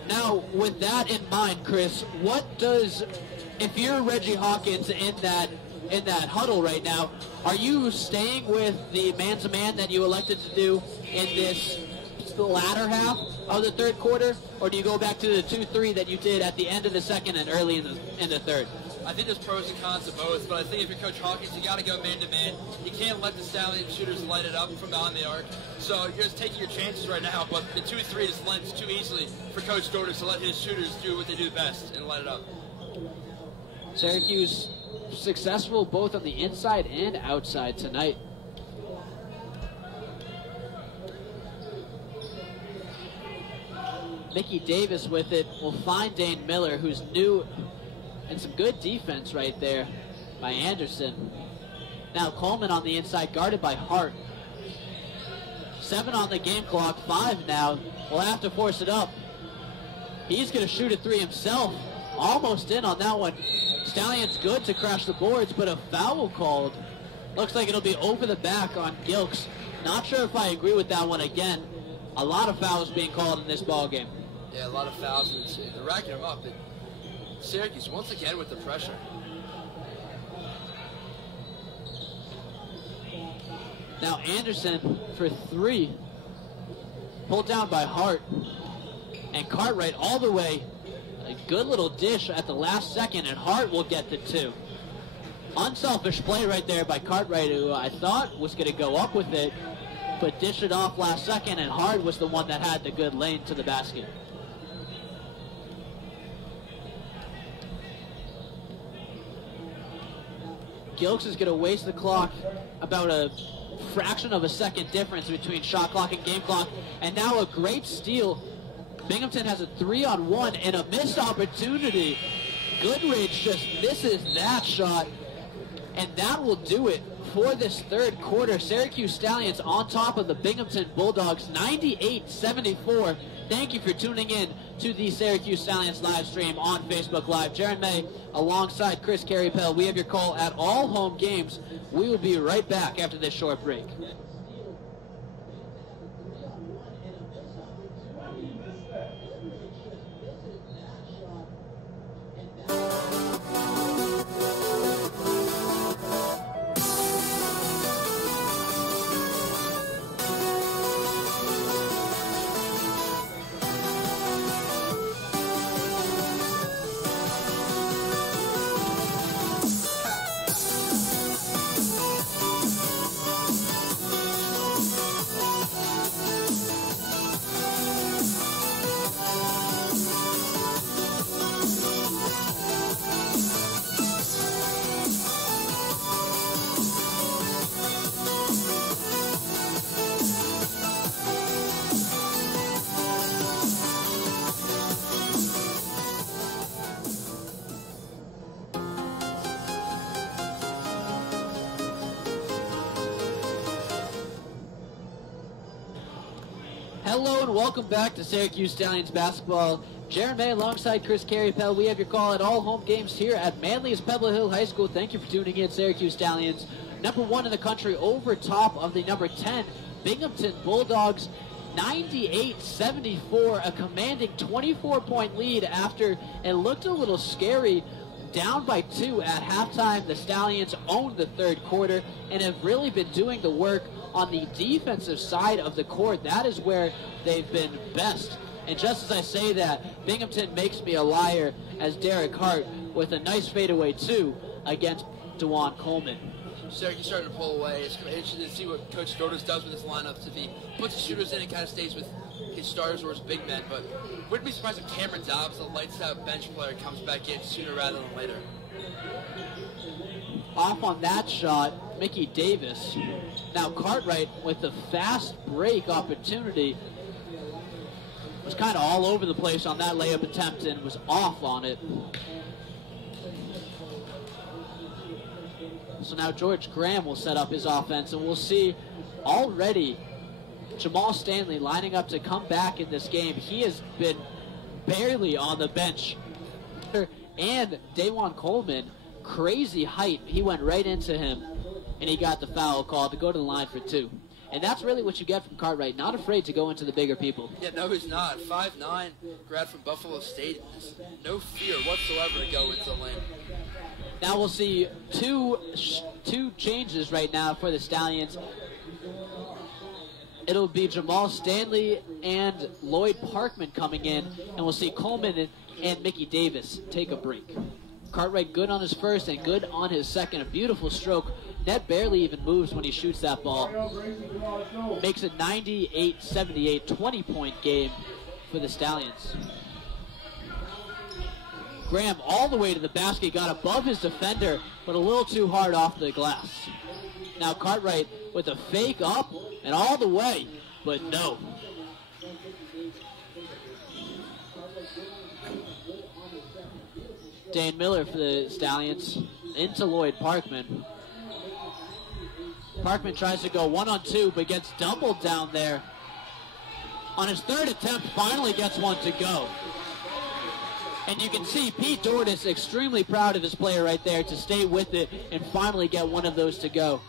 Now, with that in mind, Chris, if you're Reggie Hawkins in that huddle right now, are you staying with the man-to-man that you elected to do in this latter half of the third quarter, or do you go back to the 2-3 that you did at the end of the second and early in the third? I think there's pros and cons to both, but I think if you're Coach Hawkins, you got to go man-to-man. You can't let the Stallion shooters light it up from behind the arc. So you're just taking your chances right now, but the 2-3 just lends too easily for Coach Dortis to let his shooters do what they do best and light it up. Syracuse successful both on the inside and outside tonight. Mickey Davis with it will find Dane Miller, who's new, and some good defense right there by Anderson. Now Coleman on the inside, guarded by Hart. 7 on the game clock, 5 now. We'll have to force it up. He's going to shoot a 3 himself. Almost in on that one. Stallions good to crash the boards, but a foul called. Looks like it'll be over the back on Gilks. Not sure if I agree with that one again. A lot of fouls being called in this ball game. Yeah, a lot of fouls. They're racking them up. Syracuse once again with the pressure. Now Anderson for 3. Pulled down by Hart. And Cartwright all the way. A good little dish at the last second, and Hart will get the 2. Unselfish play right there by Cartwright, who I thought was going to go up with it, but dished it off last second, and Hart was the one that had the good lane to the basket. Gilks is going to waste the clock, about a fraction of a second difference between shot clock and game clock, and now a great steal. Binghamton has a 3-on-1 and a missed opportunity. Goodrich just misses that shot, and that will do it for this third quarter. Syracuse Stallions on top of the Binghamton Bulldogs, 98-74. Thank you for tuning in to the Syracuse Stallions live stream on Facebook Live. Jaron May alongside Chris Careypell. We have your call at all home games. We will be right back after this short break. Hello and welcome back to Syracuse Stallions basketball. Jaron May alongside Chris Careypel. We have your call at all home games here at Manly's Pebble Hill High School. Thank you for tuning in, Syracuse Stallions. #1 in the country over top of the number 10 Binghamton Bulldogs. 98-74, a commanding 24-point lead after it looked a little scary. Down by 2 at halftime, the Stallions owned the third quarter and have really been doing the work on the defensive side of the court. That is where they've been best. And just as I say that, Binghamton makes me a liar as Derek Hart with a nice fadeaway 2 against DeJuan Coleman. Syracuse starting to pull away. It's interesting to see what Coach Dordas does with his lineups. If he puts the shooters in and kind of stays with his starters or his big men. But wouldn't be surprised if Cameron Dobbs, the lights-out bench player, comes back in sooner rather than later. Off on that shot, Mickey Davis. Now Cartwright with the fast break opportunity. Was kind of all over the place on that layup attempt and was off on it. So now George Graham will set up his offense, and we'll see already Jamal Stanley lining up to come back in this game. He has been barely on the bench. And DeJuan Coleman, crazy height. He went right into him, and he got the foul call to go to the line for 2. And that's really what you get from Cartwright. Not afraid to go into the bigger people. Yeah, no, he's not. 5'9", grad from Buffalo State. No fear whatsoever to go into the lane. Now we'll see two changes right now for the Stallions. It'll be Jamal Stanley and Lloyd Parkman coming in, and we'll see Coleman and Mickey Davis take a break. Cartwright good on his first and good on his second. A beautiful stroke. Net barely even moves when he shoots that ball. Makes it 98-78, 20-point game for the Stallions. Graham all the way to the basket, got above his defender, but a little too hard off the glass. Now Cartwright with a fake up and all the way, but no. Dane Miller for the Stallions, into Lloyd Parkman. Parkman tries to go 1-on-2, but gets doubled down there. On his third attempt, finally gets one to go. And you can see Pete Dordas extremely proud of his player right there to stay with it and finally get one of those to go.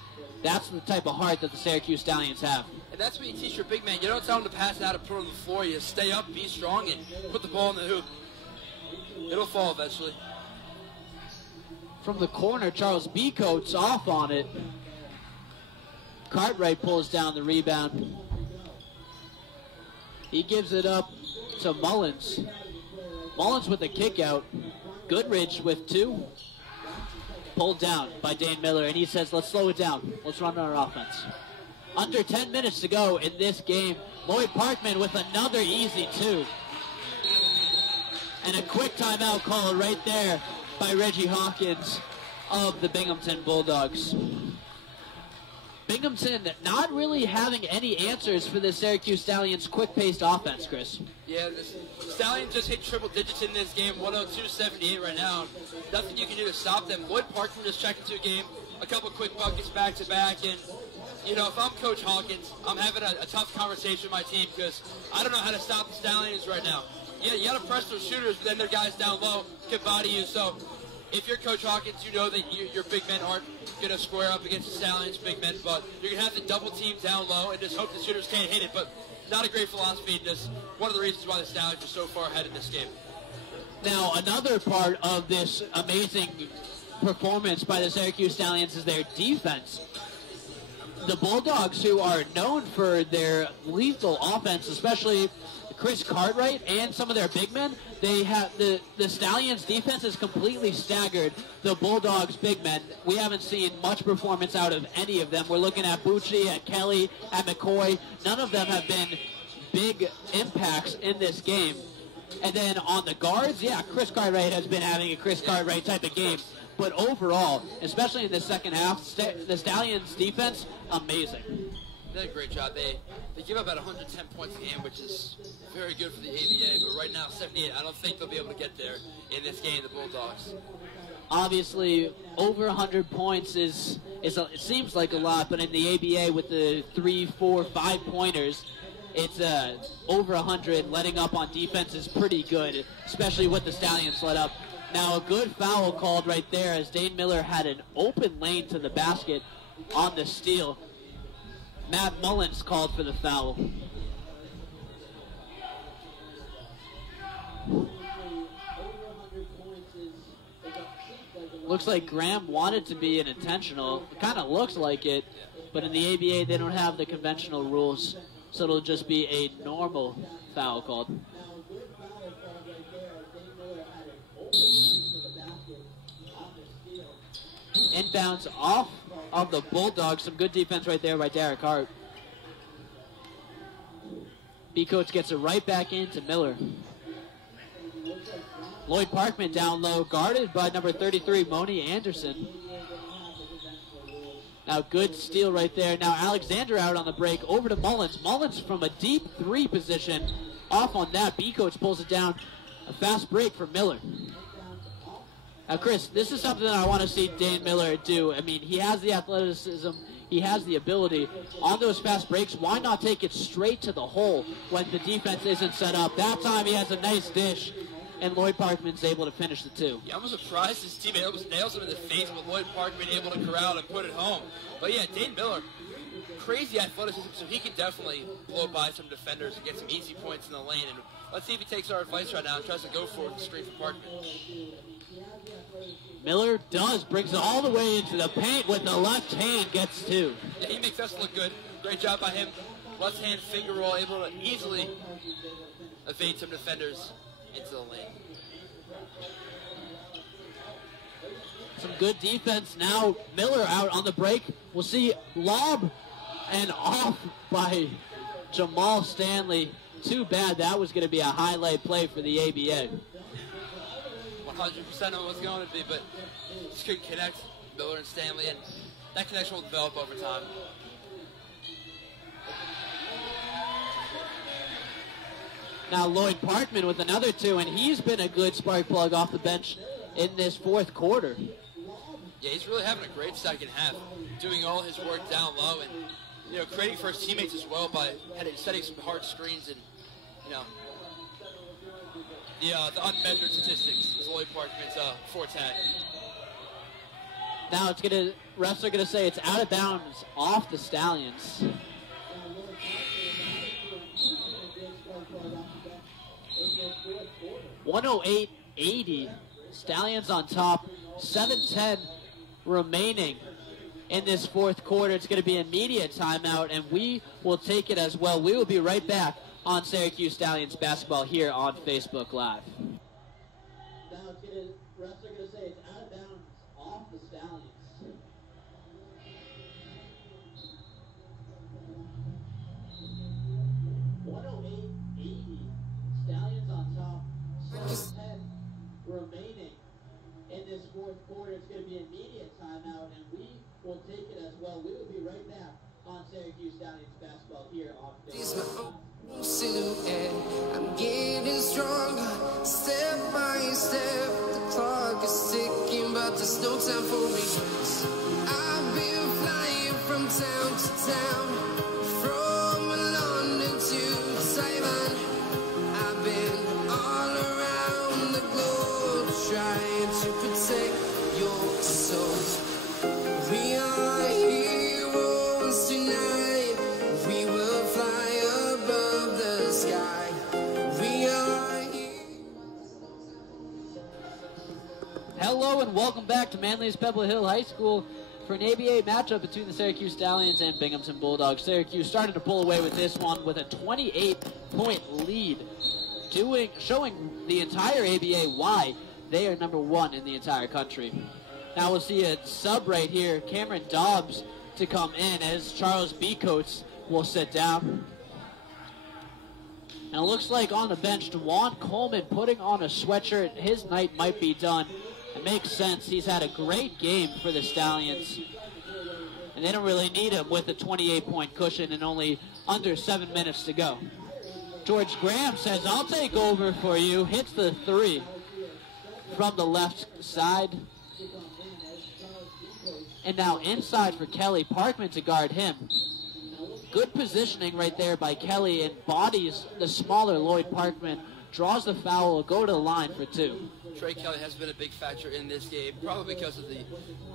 That's the type of heart that the Syracuse Stallions have. And that's what you teach your big man. You don't tell him to pass out and put it on the floor. You stay up, be strong, and put the ball in the hoop. It'll fall eventually. From the corner, Charles Becoats off on it. Cartwright pulls down the rebound. He gives it up to Mullins. Mullins with a kick out. Goodridge with 2. Pulled down by Dane Miller, and he says, let's slow it down. Let's run our offense. Under 10 minutes to go in this game. Lloyd Parkman with another easy 2. And a quick timeout call right there by Reggie Hawkins of the Binghamton Bulldogs. Binghamton not really having any answers for the Syracuse Stallions' quick-paced offense, Chris. Yeah, the Stallions just hit triple digits in this game, 102-78 right now. Nothing you can do to stop them. Lloyd Parkman just checked into a game, a couple quick buckets back-to-back, and, you know, if I'm Coach Hawkins, I'm having a tough conversation with my team because I don't know how to stop the Stallions right now. Yeah, you got to press those shooters, but then their guys down low can body you, so if you're Coach Hawkins, you know that your big men aren't going to square up against the Stallions' big men, but you're going to have to double team down low and just hope the shooters can't hit it. But not a great philosophy, just one of the reasons why the Stallions are so far ahead in this game. Now, another part of this amazing performance by the Syracuse Stallions is their defense. The Bulldogs, who are known for their lethal offense, especially Chris Cartwright and some of their big men, they have the Stallions defense is completely staggered the Bulldogs big men. We haven't seen much performance out of any of them. We're looking at Bucci, at Kelly, at McCoy. None of them have been big impacts in this game. And then on the guards, yeah, Chris Cartwright has been having a Chris Cartwright type of game. But overall, especially in the second half, the Stallions defense, amazing. They did a great job. They give up about 110 points a game, which is very good for the ABA. But right now, 78, I don't think they'll be able to get there in this game, the Bulldogs. Obviously, over 100 points it seems like a lot, but in the ABA with the 3, 4, 5 pointers, it's over 100. Letting up on defense is pretty good, especially with the Stallions let up. Now a good foul called right there as Dane Miller had an open lane to the basket on the steal. Matt Mullins called for the foul. Looks like Graham wanted to be an intentional. It kind of looks like it, but in the ABA they don't have the conventional rules, so it'll just be a normal foul called. Inbounds off of the Bulldogs. Some good defense right there by Derek Hart. B-Coach gets it right back into Miller. Lloyd Parkman down low, guarded by number 33, Moni Anderson. Now good steal right there. Now Alexander out on the break, over to Mullins. Mullins from a deep three position. Off on that, B-Coach pulls it down. A fast break for Miller. Now Chris, this is something that I want to see Dane Miller do. I mean, he has the athleticism, he has the ability. On those fast breaks, why not take it straight to the hole when the defense isn't set up? That time he has a nice dish, and Lloyd Parkman's able to finish the two. Yeah, I'm surprised his teammate almost nails him in the face, with Lloyd Parkman able to corral and put it home. But yeah, Dane Miller, crazy athleticism, so he can definitely blow by some defenders and get some easy points in the lane. And let's see if he takes our advice right now and tries to go for it and straight for Parkman. Miller does, brings it all the way into the paint with the left hand, gets two. Yeah, he makes us look good. Great job by him. Left hand finger roll, able to easily evade some defenders into the lane. Some good defense now. Miller out on the break. We'll see lob and off by Jamal Stanley. Too bad that was going to be a highlight play for the ABA. 100% of what was going to be, but just couldn't connect Miller and Stanley, and that connection will develop over time. Now Lloyd Parkman with another two, and he's been a good spark plug off the bench in this fourth quarter. Yeah, he's really having a great second half, doing all his work down low and, you know, creating for his teammates as well by setting some hard screens and, you know, the unmeasured statistics is Lloyd Parkman's forte. Now it's gonna, refs are gonna say it's out of bounds off the Stallions. (108-80). Stallions on top. 7:10 remaining in this fourth quarter. It's going to be an immediate timeout, and we will take it as well. We will be right back on Syracuse Stallions basketball here on Facebook Live. Now it's going to, refs are going to say it's out of bounds off the Stallions. Stallions on top. 7:10 remaining in this fourth quarter. It's going to be an immediate timeout, and we will take it as well. We will be right back on Syracuse Stallions basketball here on Facebook. Silhouette, I'm getting stronger, step by step. The clock is ticking, but there's no time for regrets. I've been flying from town to town, from London to Taiwan. I've been all around the globe, trying to protect your soul. We are heroes tonight. We will fly above the sky. We are heroes. Hello and welcome back to Manly's Pebble Hill High School for an ABA matchup between the Syracuse Stallions and Binghamton Bulldogs. Syracuse started to pull away with this one with a 28-point lead, showing the entire ABA why they are number one in the entire country. Now we'll see a sub right here, Cameron Dobbs, to come in as Charles B-Coates will sit down. And it looks like on the bench, DeJuan Coleman putting on a sweatshirt. His night might be done. It makes sense. He's had a great game for the Stallions. And they don't really need him with a 28-point cushion and only under 7 minutes to go. George Graham says, I'll take over for you. Hits the three from the left side. And now inside for Kelly Parkman to guard him. Good positioning right there by Kelly, and bodies the smaller Lloyd Parkman, draws the foul, will go to the line for 2. Trey Kelly has been a big factor in this game, probably because of the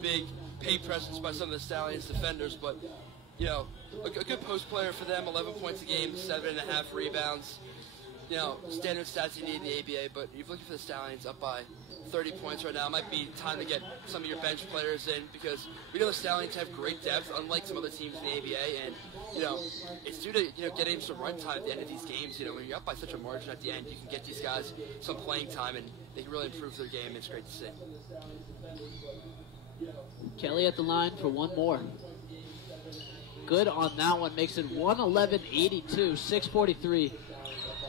big paint presence by some of the Stallions defenders, but, you know, a good post player for them, 11 points a game, 7.5 rebounds. You know, standard stats you need in the ABA, but you're looking for the Stallions up by 30 points right now. It might be time to get some of your bench players in, because we know the Stallions have great depth, unlike some other teams in the ABA, and, you know, it's due to, you know, getting some run time at the end of these games. You know, when you're up by such a margin at the end, you can get these guys some playing time, and they can really improve their game. It's great to see. Kelly at the line for one more. Good on that one, makes it 111-82, 6:43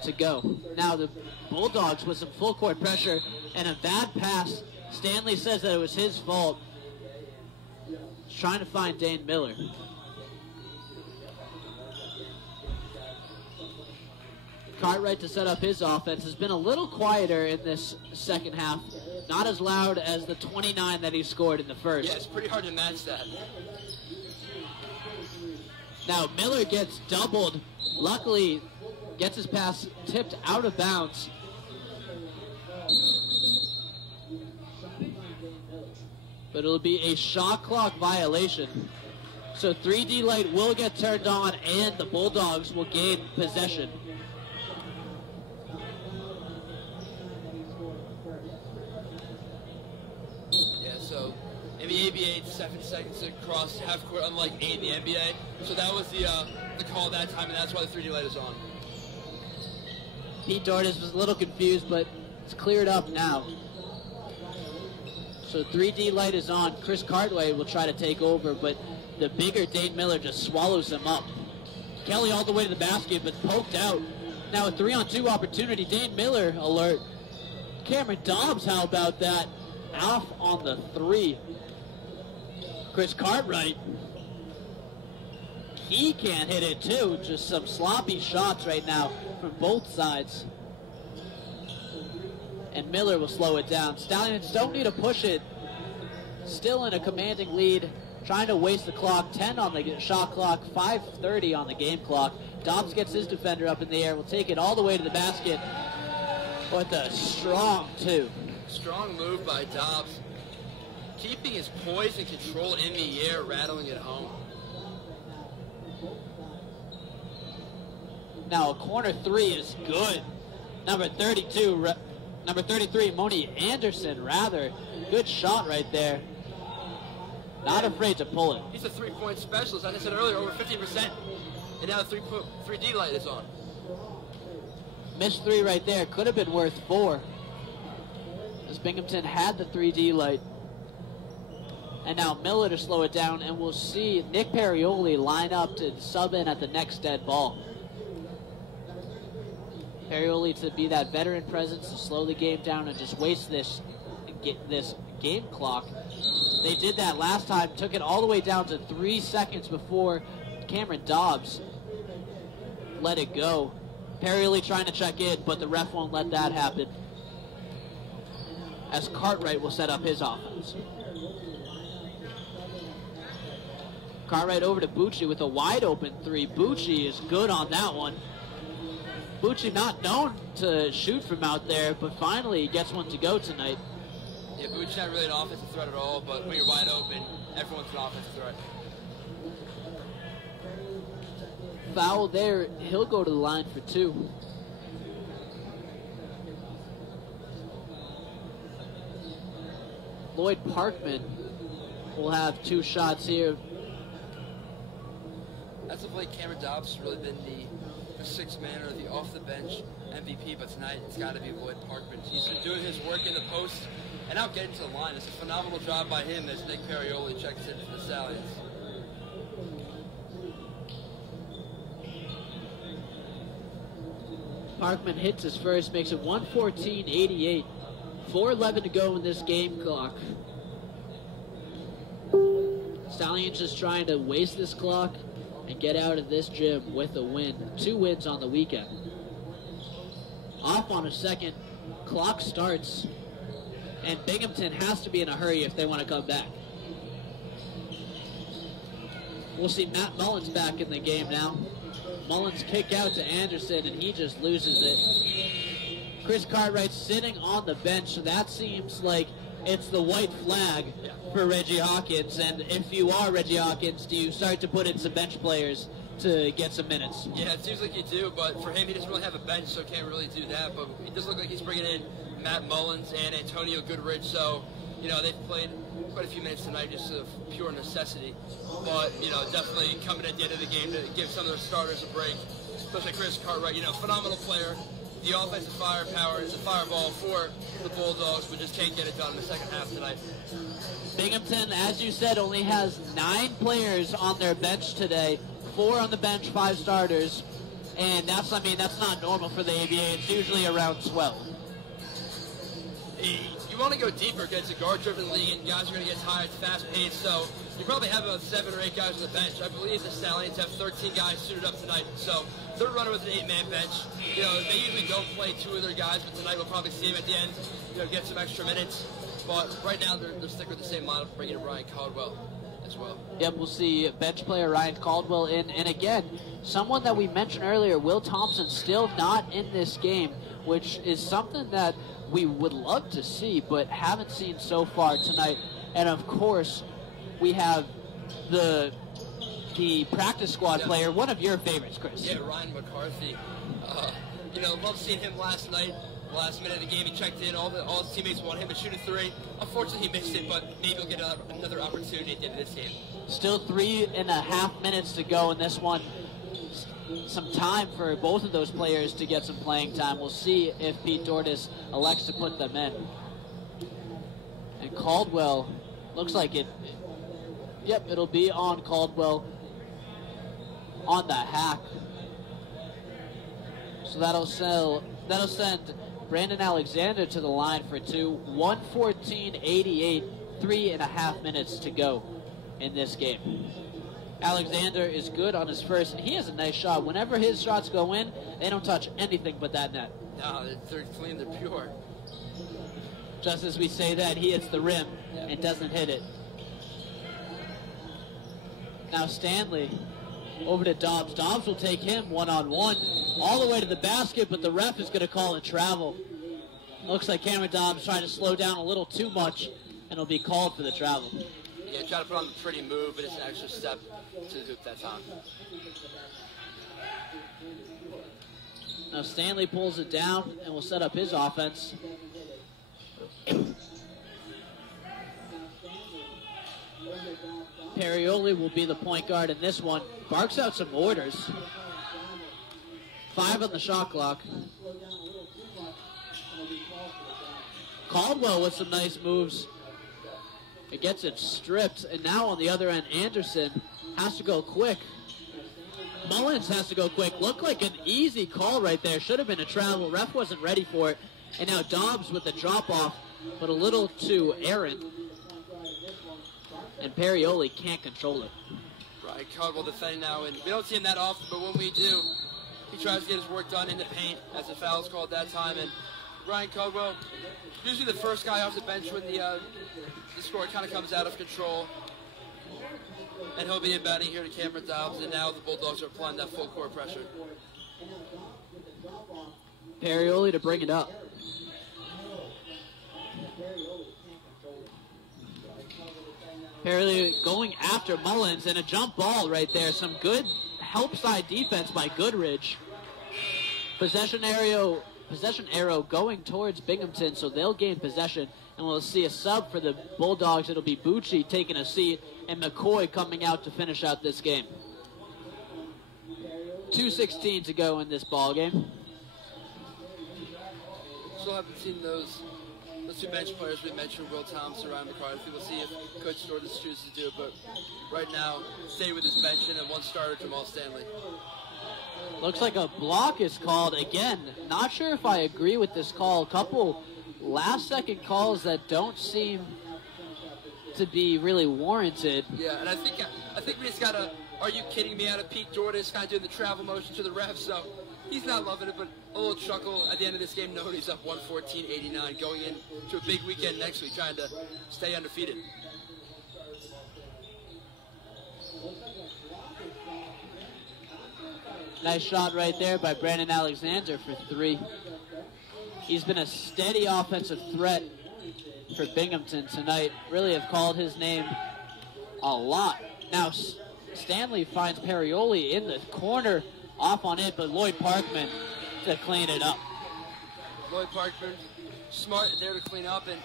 to go. Now the Bulldogs with some full court pressure and a bad pass. Stanley says that it was his fault. He's trying to find Dane Miller. Cartwright to set up his offense has been a little quieter in this second half. Not as loud as the 29 that he scored in the first. Yeah, it's pretty hard to match that. Now Miller gets doubled. Luckily, gets his pass tipped out of bounds. But it'll be a shot clock violation. So 3D light will get turned on and the Bulldogs will gain possession. Yeah, so in the ABA, it's 7 seconds to cross half court, unlike 8 in the NBA. So that was the call that time, and that's why the 3D light is on. Pete Dortis was a little confused, but it's cleared up now. So 3D light is on. Chris Cartwright will try to take over, but the bigger Dane Miller just swallows him up. Kelly all the way to the basket, but poked out. Now a 3-on-2 opportunity. Dane Miller alert. Cameron Dobbs, how about that? Off on the 3. Chris Cartwright. He can't hit it too. Just some sloppy shots right now from both sides. And Miller will slow it down. Stallions don't need to push it. Still in a commanding lead. Trying to waste the clock. 10 on the shot clock. 5:30 on the game clock. Dobbs gets his defender up in the air. Will take it all the way to the basket. With a strong 2. Strong move by Dobbs. Keeping his poise and control in the air, rattling it home. Now a corner 3 is good. Number 33, Moni Anderson, rather. Good shot right there. Not afraid to pull it. He's a 3-point specialist. As I said earlier, over 50%. And now the 3D light is on. Missed 3 right there. Could have been worth 4. As Binghamton had the 3D light. And now Miller to slow it down. And we'll see Nick Perrioli line up to sub in at the next dead ball. Perrioli to be that veteran presence to slow the game down and just waste this game clock. They did that last time, took it all the way down to 3 seconds before Cameron Dobbs let it go. Perrioli trying to check in, but the ref won't let that happen. As Cartwright will set up his offense. Cartwright over to Bucci with a wide open 3. Bucci is good on that one. Bucci not known to shoot from out there, but finally gets one to go tonight. Yeah, Bucci's not really an offensive threat at all, but when you're wide open, everyone's an offensive threat. Foul there, he'll go to the line for 2. Lloyd Parkman will have 2 shots here. As of late, Cameron Dobbs has really been the 6-man or the off-the-bench MVP, but tonight it's got to be Lloyd Parkman. He's been doing his work in the post and out getting to the line. It's a phenomenal job by him as Nick Perrioli checks in for the Stallions. Parkman hits his first, makes it 114-88. 4:11 to go in this game clock. Stallions just trying to waste this clock and get out of this gym with a win. 2 wins on the weekend. Off on a second, clock starts, and Binghamton has to be in a hurry if they want to come back. We'll see Matt Mullins back in the game now. Mullins kick out to Anderson, and he just loses it. Chris Cartwright sitting on the bench, so that seems like it's the white flag for Reggie Hawkins. And if you are Reggie Hawkins, do you start to put in some bench players to get some minutes? Yeah, it seems like you do, but for him, he doesn't really have a bench, so can't really do that. But it does look like he's bringing in Matt Mullins and Antonio Goodrich, so, you know, they've played quite a few minutes tonight just of pure necessity. But, you know, definitely coming at the end of the game to give some of their starters a break, especially Chris Cartwright, you know, phenomenal player. The offensive firepower is a fireball for the Bulldogs, but just can't get it done in the second half tonight. Binghamton, as you said, only has 9 players on their bench today. 4 on the bench, 5 starters. And that's not normal for the ABA. It's usually around 12. You want to go deeper against a guard-driven league, and guys are going to get tired, fast-paced, so you probably have about 7 or 8 guys on the bench. I believe the Stallions have 13 guys suited up tonight, so they're running with an 8-man bench. You know, they usually don't play 2 of their guys, but tonight we'll probably see them at the end, you know, get some extra minutes. But right now they're sticking with the same lineup, bringing in Ryan Caldwell as well. Yep, we'll see bench player Ryan Caldwell in. And again, someone that we mentioned earlier, Will Thompson, still not in this game, which is something that we would love to see, but haven't seen so far tonight. And of course, we have the practice squad player, one of your favorites, Chris. Yeah, Ryan McCarthy. You know, love seeing him last night. Last minute of the game, he checked in. All his teammates wanted him to shoot a 3. Unfortunately, he missed it, but maybe he'll get another opportunity at the end of this game. Still 3.5 minutes to go in this one. Some time for both of those players to get some playing time. We'll see if Pete Dortis elects to put them in. And Caldwell, looks like it. Yep, it'll be on Caldwell on the hack. So that'll send Brandon Alexander to the line for 2. 1:14.88, 3.5 minutes to go in this game. Alexander is good on his first, and he has a nice shot. Whenever his shots go in, they don't touch anything but that net. No, they're clean, they're pure. Just as we say that, he hits the rim and doesn't hit it. Now Stanley over to Dobbs. Dobbs will take him one-on-one all the way to the basket, but the ref is going to call it travel. Looks like Cameron Dobbs trying to slow down a little too much, and it'll be called for the travel. Yeah, try to put on the pretty move, but it's an extra step to the hoop that time. Now Stanley pulls it down and will set up his offense. Perioli will be the point guard in this one. Barks out some orders. 5 on the shot clock. Caldwell with some nice moves. It gets it stripped, and now on the other end, Anderson has to go quick. Mullins has to go quick. Looked like an easy call right there. Should have been a travel. Ref wasn't ready for it. And now Dobbs with the drop-off, but a little too errant. And Perioli can't control it. Right, Caldwell defending now, and we don't see him that often, but when we do, he tries to get his work done in the paint, as the foul is called that time. And Ryan Caldwell, usually the first guy off the bench when the score kind of comes out of control. And he'll be inbounding here to Cameron Dobbs, and now the Bulldogs are applying that full court pressure. Perioli to bring it up. Perioli going after Mullins, and a jump ball right there. Some good help side defense by Goodrich. Possession arrow going towards Binghamton, so they'll gain possession. And we'll see a sub for the Bulldogs. It'll be Bucci taking a seat, and McCoy coming out to finish out this game. 2:16 to go in this ball game. Still haven't seen those 2 bench players we mentioned, Will Thompson, Ryan McCarthy. We'll see if Coach Dortis chooses to do it, but right now, stay with his bench and then 1 starter, Jamal Stanley. Looks like a block is called again. Not sure if I agree with this call. A couple last-second calls that don't seem to be really warranted. Yeah, and I think we just got a "are you kidding me" out of Pete Dortis, kind of doing the travel motion to the ref, so he's not loving it, but a little chuckle at the end of this game, knowing he's up 114-89, going into a big weekend next week, trying to stay undefeated. Nice shot right there by Brandon Alexander for 3. He's been a steady offensive threat for Binghamton tonight. Really have called his name a lot. Now Stanley finds Perioli in the corner, off on it, but Lloyd Parkman to clean it up. Lloyd Parkman, smart there to clean up, and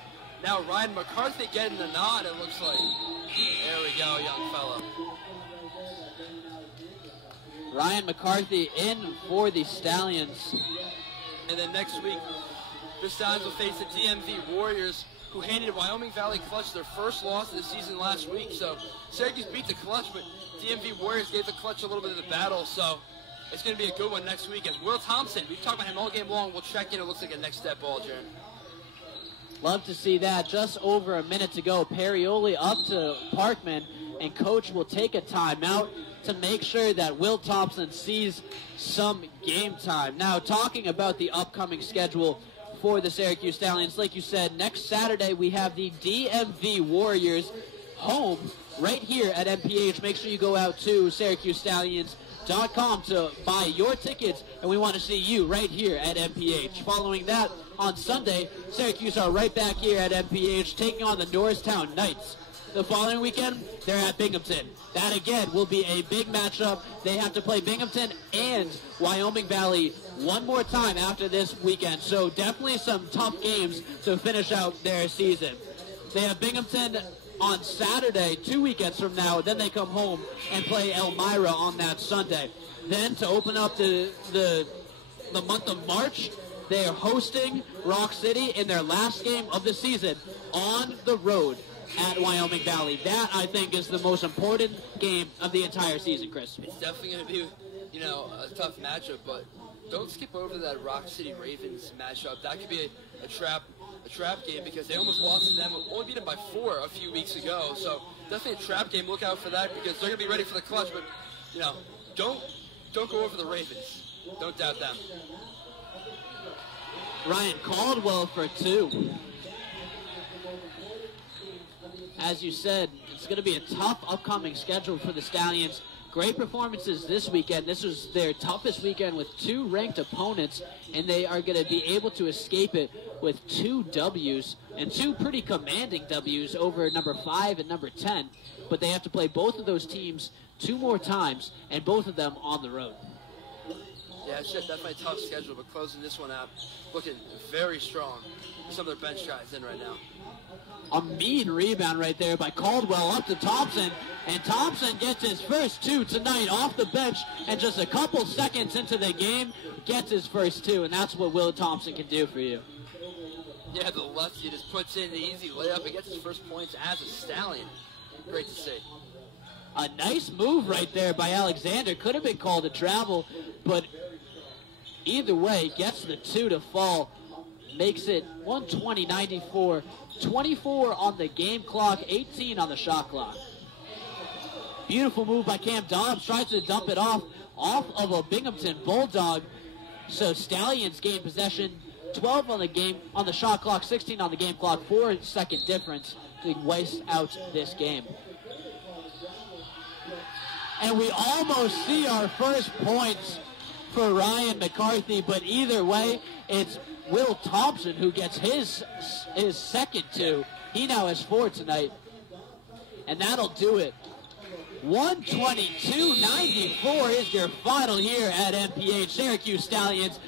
now Ryan McCarthy getting the nod, it looks like. There we go, young fella. Ryan McCarthy in for the Stallions. And then next week, the Stallions will face the DMV Warriors, who handed Wyoming Valley Clutch their first loss of the season last week. So Syracuse beat the Clutch, but DMV Warriors gave the Clutch a little bit of the battle. So it's going to be a good one next week. As Will Thompson, we've talked about him all game long. We'll check in. It looks like a next step ball, Jaron. Love to see that. Just over a minute to go. Perioli up to Parkman, and coach will take a timeout to make sure that Will Thompson sees some game time. Now, talking about the upcoming schedule for the Syracuse Stallions, like you said, next Saturday we have the DMV Warriors home right here at MPH. Make sure you go out to SyracuseStallions.com to buy your tickets, and we want to see you right here at MPH. Following that, on Sunday, Syracuse are right back here at MPH taking on the Norristown Knights. The following weekend, they're at Binghamton. That, again, will be a big matchup. They have to play Binghamton and Wyoming Valley one more time after this weekend. So definitely some tough games to finish out their season. They have Binghamton on Saturday, 2 weekends from now. Then they come home and play Elmira on that Sunday. Then to open up the month of March, they are hosting Rock City in their last game of the season on the road at Wyoming Valley. That, I think, is the most important game of the entire season, Chris. It's definitely going to be, a tough matchup, but don't skip over that Rock City Ravens matchup. That could be a trap game because they almost lost to them. Only beat them by 4 a few weeks ago. So definitely a trap game. Look out for that because they're going to be ready for the clutch. But, don't go over the Ravens. Don't doubt them. Ryan Caldwell for 2. As you said, it's going to be a tough upcoming schedule for the Stallions. Great performances this weekend. This was their toughest weekend with 2 ranked opponents, and they are going to be able to escape it with 2 W's, and 2 pretty commanding W's over number 5 and number 10. But they have to play both of those teams 2 more times, and both of them on the road. Yeah, it's just definitely a tough schedule, but closing this one out, looking very strong. Some of their bench guys in right now. A mean rebound right there by Caldwell up to Thompson, and Thompson gets his first 2 tonight off the bench, and just a couple seconds into the game, gets his first 2, and that's what Will Thompson can do for you. Yeah, the lefty just puts in the easy layup and gets his first points as a Stallion. Great to see. A nice move right there by Alexander. Could have been called a travel, but either way, gets the 2 to fall. Makes it 120-94. 24 on the game clock, 18 on the shot clock. Beautiful move by Cam Dobbs. Tries to dump it off of a Binghamton Bulldog. So Stallions gain possession. 12 on the shot clock, 16 on the game clock. 4-second difference to waste out this game. And we almost see our first points for Ryan McCarthy, but either way, it's Will Thompson who gets his second 2. He now has 4 tonight. And that'll do it. 122-94 is your final here at MPH. Syracuse Stallions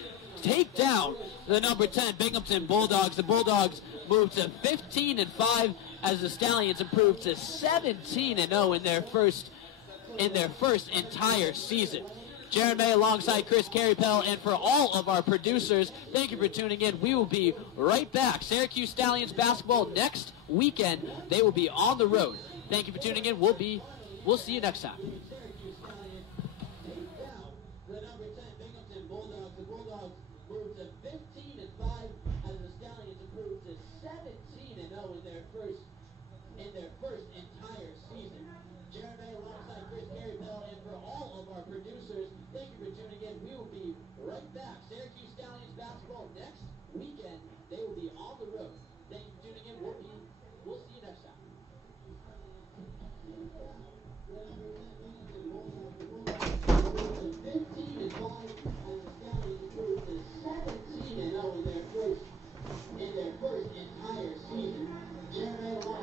take down the number 10 Binghamton Bulldogs. The Bulldogs move to 15-5 as the Stallions improve to 17-0 in their first entire season. Jaron May alongside Chris Careypell, and for all of our producers, thank you for tuning in. We will be right back. Syracuse Stallions basketball next weekend. They will be on the road. Thank you for tuning in. We'll see you next time. The number 10 Binghamton Bulldogs. The Bulldogs move to 15-5 as the Stallions improve to 17-0 in their first entire season. Jaron May alongside Chris Careypell, and for all of our producers, thank you for tuning in. We will be right back. Syracuse Stallions basketball next weekend. They will be on the road. Thank you for tuning in. We'll see you next time.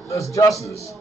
That's justice.